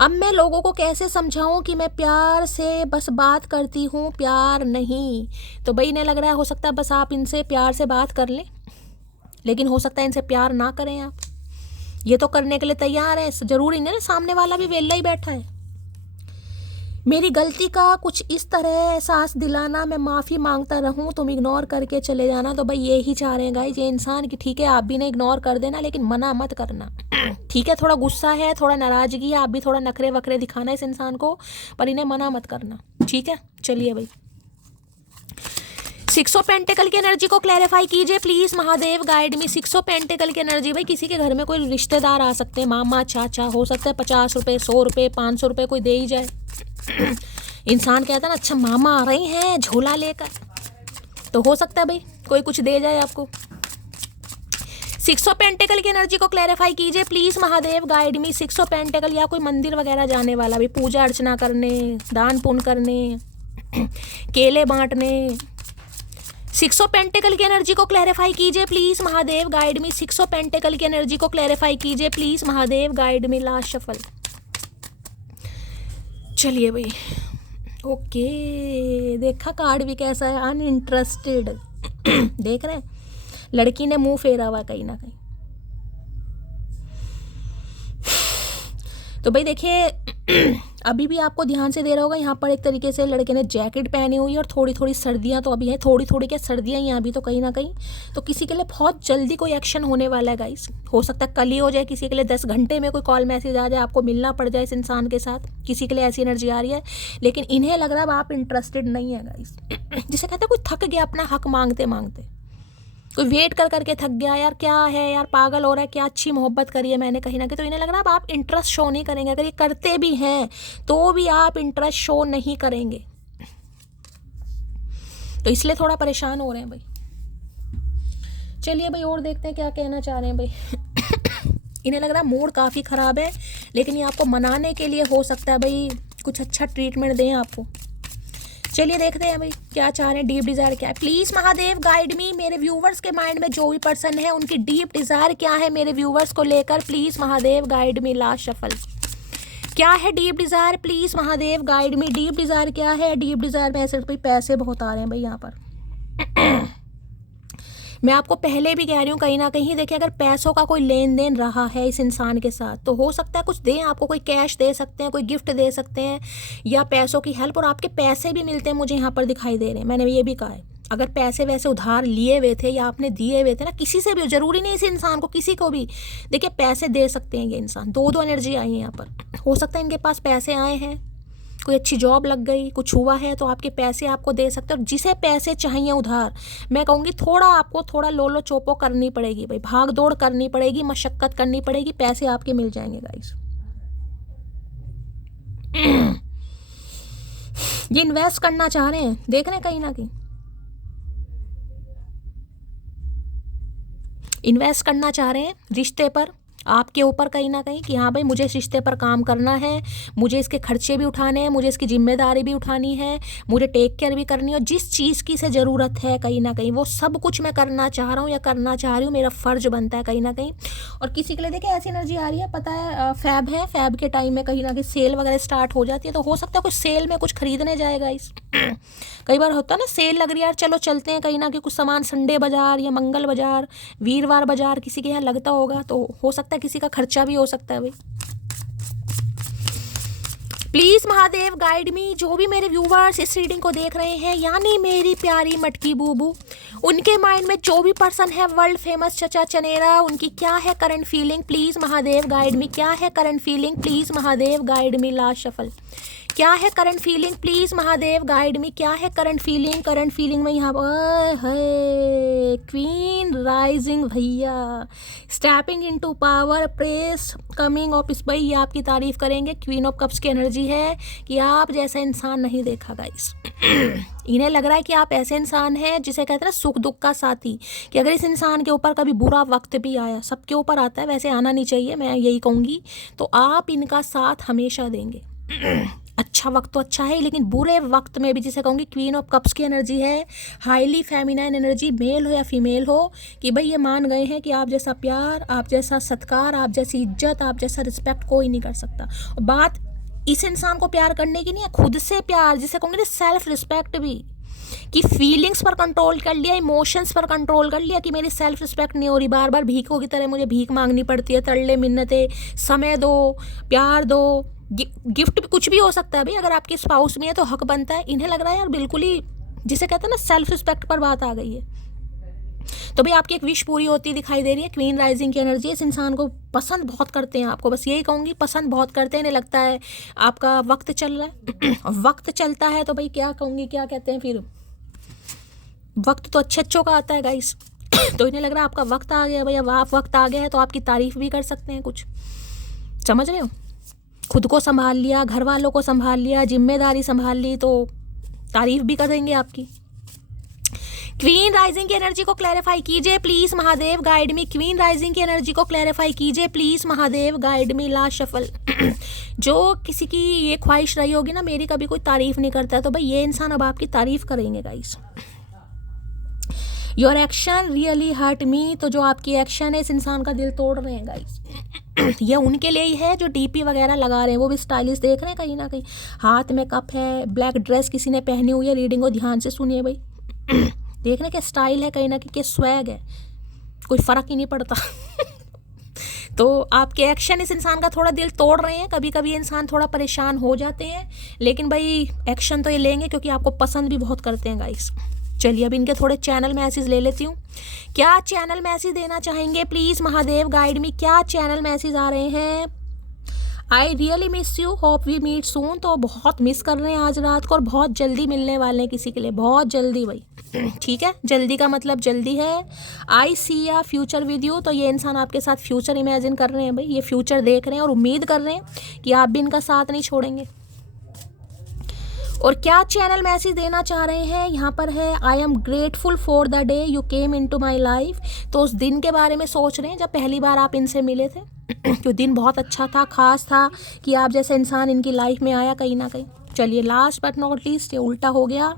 अब मैं लोगों को कैसे समझाऊं कि मैं प्यार से बस बात करती हूँ, प्यार नहीं। तो भाई इन्हें लग रहा है हो सकता है बस आप इनसे प्यार से बात कर लें, लेकिन हो सकता है इनसे प्यार ना करें आप। ये तो करने के लिए तैयार है, ज़रूरी नहीं ना सामने वाला भी वेला ही बैठा है। मेरी गलती का कुछ इस तरह एहसास दिलाना, मैं माफ़ी मांगता रहूं, तुम इग्नोर करके चले जाना। तो भाई ये ही चाह रहे हैं गाइस ये इंसान कि ठीक है आप भी ना इग्नोर कर देना, लेकिन मना मत करना। ठीक है, थोड़ा गुस्सा है, थोड़ा नाराज़गी है, आप भी थोड़ा नखरे वखरे दिखाना इस इंसान को, पर इन्हें मना मत करना। ठीक है, चलिए भाई 6 ऑफ पेंटिकल की एनर्जी को क्लैरिफाई कीजिए please Mahadev, guide me. 6 of pentacle की एनर्जी, भाई किसी के घर में कोई रिश्तेदार आ सकते हैं, मामा चाचा, हो सकता है 50 रुपये 100 रुपये 500 रुपये कोई दे ही जाए। इंसान कहता है ना अच्छा मामा आ रही हैं झोला लेकर, तो हो सकता है भाई कोई कुछ दे जाए आपको। 6 ऑफ पेंटिकल की एनर्जी को क्लैरिफाई कीजिए please Mahadev, guide me. 6 of pentacle, या कोई मंदिर वगैरह जाने वाला भी, पूजा अर्चना करने, दान पुण्य करने, केले बांटने। 6 ऑफ पेंटिकल की एनर्जी को क्लैरिफाई कीजिए please Mahadev, guide me. 6 of pentacle की एनर्जी को क्लैरिफाई कीजिए please Mahadev, guide me. Last shuffle. चलिए भाई ओके, देखा कार्ड भी कैसा है, अनइंटरेस्टेड। देख रहे हैं लड़की ने मुंह फेरा हुआ कहीं ना कहीं। तो भाई देखिए अभी भी आपको ध्यान से दे रहा होगा, यहाँ पर एक तरीके से लड़के ने जैकेट पहनी हुई है और थोड़ी थोड़ी सर्दियाँ तो अभी हैं, थोड़ी थोड़ी क्या सर्दियाँ ही अभी तो कहीं ना कहीं। तो किसी के लिए बहुत जल्दी कोई एक्शन होने वाला है गाइस, हो सकता है कल ही हो जाए, किसी के लिए 10 घंटे में कोई कॉल मैसेज आ जाए, आपको मिलना पड़ जाए इस इंसान के साथ, किसी के लिए ऐसी एनर्जी आ रही है। लेकिन इन्हें लग रहा है आप इंटरेस्टेड नहीं है गाइस। जिसे कहते हैं कोई थक गया अपना हक मांगते मांगते, कोई वेट कर करके थक गया, यार क्या है यार पागल हो रहा है, क्या अच्छी मोहब्बत करी है मैंने कहीं ना कहीं। तो इन्हें लग रहा है आप इंटरेस्ट शो नहीं करेंगे, अगर ये करते भी हैं तो भी आप इंटरेस्ट शो नहीं करेंगे, तो इसलिए थोड़ा परेशान हो रहे हैं भाई। चलिए भाई और देखते हैं क्या कहना चाह रहे हैं भाई। इन्हें लग रहा है मूड काफ़ी ख़राब है, लेकिन ये आपको मनाने के लिए हो सकता है भाई कुछ अच्छा ट्रीटमेंट दें आपको। चलिए देखते हैं भाई क्या चाह रहे हैं, डीप डिज़ायर क्या है। प्लीज़ महादेव गाइड मी, मेरे व्यूवर्स के माइंड में जो भी पर्सन है उनकी डीप डिज़ायर क्या है मेरे व्यूवर्स को लेकर, please Mahadev guide me. Last shuffle, क्या है deep desire, please Mahadev guide me. Deep desire क्या है, डीप डिज़ायर में ऐसे भाई पैसे बहुत आ रहे हैं भाई यहाँ पर। मैं आपको पहले भी कह रही हूँ कहीं ना कहीं देखिए अगर पैसों का कोई लेन देन रहा है इस इंसान के साथ, तो हो सकता है कुछ दें आपको, कोई कैश दे सकते हैं, कोई गिफ्ट दे सकते हैं, या पैसों की हेल्प, और आपके पैसे भी मिलते हैं मुझे यहाँ पर दिखाई दे रहे हैं। मैंने ये भी कहा है अगर पैसे वैसे उधार लिए हुए थे या आपने दिए हुए थे ना, किसी से भी, जरूरी नहीं इस इंसान को, किसी को भी, देखिए पैसे दे सकते हैं ये इंसान। दो एनर्जी आई है यहाँ पर। हो सकता है इनके पास पैसे आए हैं, कोई अच्छी जॉब लग गई, कुछ हुआ है तो आपके पैसे आपको दे सकते हैं। और जिसे पैसे चाहिए उधार, मैं कहूँगी थोड़ा आपको थोड़ा लोलो चोपो करनी पड़ेगी भाई, भाग दौड़ करनी पड़ेगी, मशक्कत करनी पड़ेगी, पैसे आपके मिल जाएंगे गाइस। ये इन्वेस्ट करना चाह रहे हैं, देख रहे हैं कहीं ना कहीं इन्वेस्ट करना चाह रहे हैं रिश्ते पर, आपके ऊपर कहीं ना कहीं, कि हाँ भाई मुझे इस रिश्ते पर काम करना है, मुझे इसके खर्चे भी उठाने हैं, मुझे इसकी जिम्मेदारी भी उठानी है, मुझे टेक केयर भी करनी है, और जिस चीज़ की से ज़रूरत है कहीं ना कहीं वो सब कुछ मैं करना चाह रहा हूँ या करना चाह रही हूँ, मेरा फ़र्ज बनता है कहीं ना कहीं। और किसी के लिए देखिए ऐसी एनर्जी आ रही है, पता है फैब है, फैब के टाइम में कहीं ना कहीं सेल वगैरह स्टार्ट हो जाती है, तो हो सकता है कुछ सेल में कुछ खरीदने जाएगा इस कई बार होता है ना, सेल लग रही है यार चलो चलते हैं कहीं ना कहीं कुछ सामान, संडे बाजार या मंगल बाजार, वीरवार बाजार किसी के यहाँ लगता होगा, तो हो सकता है किसी का खर्चा भी हो सकता है भाई। प्लीज़ महादेव गाइड मी, जो भी मेरे व्यूवर्स इस रीडिंग को देख रहे हैं, यानी मेरी प्यारी मटकी बूबू, उनके माइंड में जो भी पर्सन है वर्ल्ड फेमस चचा चनेरा, उनकी क्या है current feeling, please Mahadev guide मी। क्या है current feeling, please Mahadev guide me. Last shuffle, क्या है current feeling, please Mahadev guide मी। क्या है करंट फीलिंग, करंट फीलिंग में यहाँ पर है क्वीन राइजिंग भैया, stepping into power, press coming of इस, भाई ये आपकी तारीफ करेंगे। क्वीन ऑफ कप्स की एनर्जी है कि आप जैसा इंसान नहीं देखा गाइस। इन्हें लग रहा है कि आप ऐसे इंसान हैं जिसे कहते हैं ना सुख दुख का साथी, कि अगर इस इंसान के ऊपर कभी बुरा वक्त भी आया, सबके ऊपर आता है वैसे, आना नहीं चाहिए, मैं यही कहूँगी, तो आप इनका साथ हमेशा देंगे। अच्छा वक्त तो अच्छा है, लेकिन बुरे वक्त में भी, जिसे कहूँगी क्वीन ऑफ कप्स की एनर्जी है, हाईली फेमिनाइन एनर्जी, मेल हो या फीमेल हो, कि भाई ये मान गए हैं कि आप जैसा प्यार, आप जैसा सत्कार, आप जैसी इज्जत, आप जैसा रिस्पेक्ट कोई नहीं कर सकता। और बात इस इंसान को प्यार करने की नहीं है, खुद से प्यार, जिसे कहूँगी ना सेल्फ रिस्पेक्ट भी, कि फीलिंग्स पर कंट्रोल कर लिया, इमोशंस पर कंट्रोल कर लिया, कि मेरी सेल्फ रिस्पेक्ट नहीं हो रही, बार बार भीखों की तरह मुझे भीख मांगनी पड़ती है, तरले मिन्नतें, समय दो, प्यार दो, गिफ्ट भी कुछ भी हो सकता है भाई, अगर आपके स्पाउस में है तो हक बनता है। इन्हें लग रहा है यार बिल्कुल ही, जिसे कहते हैं ना सेल्फ रिस्पेक्ट पर बात आ गई है, तो भाई आपकी एक विश पूरी होती दिखाई दे रही है। क्वीन राइजिंग की एनर्जी, इस इंसान को पसंद बहुत करते हैं आपको, बस यही कहूँगी, पसंद बहुत करते हैं। इन्हें लगता है आपका वक्त चल रहा है वक्त चलता है तो भाई क्या कहूँगी, क्या कहते हैं फिर, वक्त तो अच्छों का आता है गाइस तो इन्हें लग रहा है आपका वक्त आ गया भाई, अब आप वक्त आ गया है तो आपकी तारीफ भी कर सकते हैं कुछ, समझ रहे हो। खुद को संभाल लिया, घर वालों को संभाल लिया, जिम्मेदारी संभाल ली, तो तारीफ भी कर देंगे आपकी। क्वीन राइजिंग की एनर्जी को क्लैरिफाई कीजिए please Mahadev guide me. Queen rising की एनर्जी को क्लैरिफाई कीजिए please Mahadev guide me. Last shuffle जो किसी की ये ख्वाहिश रही होगी ना, मेरी कभी कोई तारीफ नहीं करता है, तो भाई ये इंसान अब आपकी तारीफ करेंगे guys. Your action really hurt me, तो जो आपकी एक्शन है इस इंसान का दिल तोड़ रहे हैं गाइस। ये उनके लिए ही है जो डीपी वगैरह लगा रहे हैं, वो भी स्टाइलिश देख रहे हैं कहीं ना कहीं, हाथ में कप है, ब्लैक ड्रेस किसी ने पहनी हुई है। रीडिंग को ध्यान से सुनिए भाई देखने के स्टाइल है कहीं ना कहीं, स्वैग है, कोई फ़र्क ही नहीं पड़ता तो आपके एक्शन इस इंसान का थोड़ा दिल तोड़ रहे हैं। कभी कभी इंसान थोड़ा परेशान हो जाते हैं, लेकिन भाई एक्शन तो ये लेंगे क्योंकि आपको पसंद भी बहुत करते हैं गाइस। चलिए अब इनके थोड़े चैनल मैसेज ले लेती हूँ। क्या चैनल मैसेज देना चाहेंगे प्लीज़ महादेव गाइड मी। क्या चैनल मैसेज आ रहे हैं। I really miss you, hope we meet soon, तो बहुत मिस कर रहे हैं आज रात को, और बहुत जल्दी मिलने वाले हैं किसी के लिए, बहुत जल्दी भाई ठीक है, जल्दी का मतलब जल्दी है। आई सी या फ्यूचर विद यू, तो ये इंसान आपके साथ फ्यूचर इमेजिन कर रहे हैं भाई, ये फ्यूचर देख रहे हैं और उम्मीद कर रहे हैं कि आप भी इनका साथ नहीं छोड़ेंगे। और क्या चैनल मैसेज देना चाह रहे हैं यहाँ पर है, I am grateful for the day you came into my life, तो उस दिन के बारे में सोच रहे हैं जब पहली बार आप इनसे मिले थे तो दिन बहुत अच्छा था, खास था कि आप जैसे इंसान इनकी लाइफ में आया कहीं ना कहीं। चलिए लास्ट बट नॉट लीस्ट, ये उल्टा हो गया।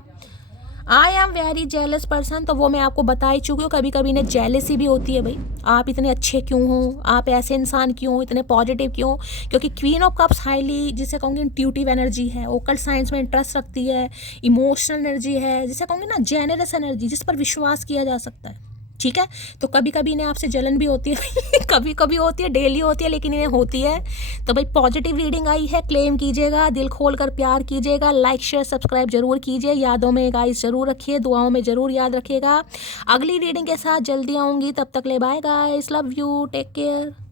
I am very jealous person, तो वो मैं आपको बता ही चुकी हूँ, कभी कभी इन्हें जेलसी भी होती है भाई, आप इतने अच्छे क्यों हो, आप ऐसे इंसान क्यों हो, इतने पॉजिटिव क्यों, क्योंकि क्वीन ऑफ कप्स हाईली जिसे कहूँगी इंट्यूटिव एनर्जी है, ओकल्ट साइंस में इंटरेस्ट रखती है, इमोशनल एनर्जी है, जिसे कहूँगी ना जेनरस एनर्जी, जिस पर विश्वास किया जा सकता है। ठीक है। तो कभी कभी इन्हें आपसे जलन भी होती है कभी कभी होती है, डेली होती है, लेकिन इन्हें होती है। तो भाई पॉजिटिव रीडिंग आई है, क्लेम कीजिएगा, दिल खोल कर प्यार कीजिएगा, लाइक शेयर सब्सक्राइब जरूर कीजिए, यादों में गाइस जरूर रखिए, दुआओं में जरूर याद रखिएगा। अगली रीडिंग के साथ जल्दी आऊँगी, तब तक ले bye guys, love you, take care.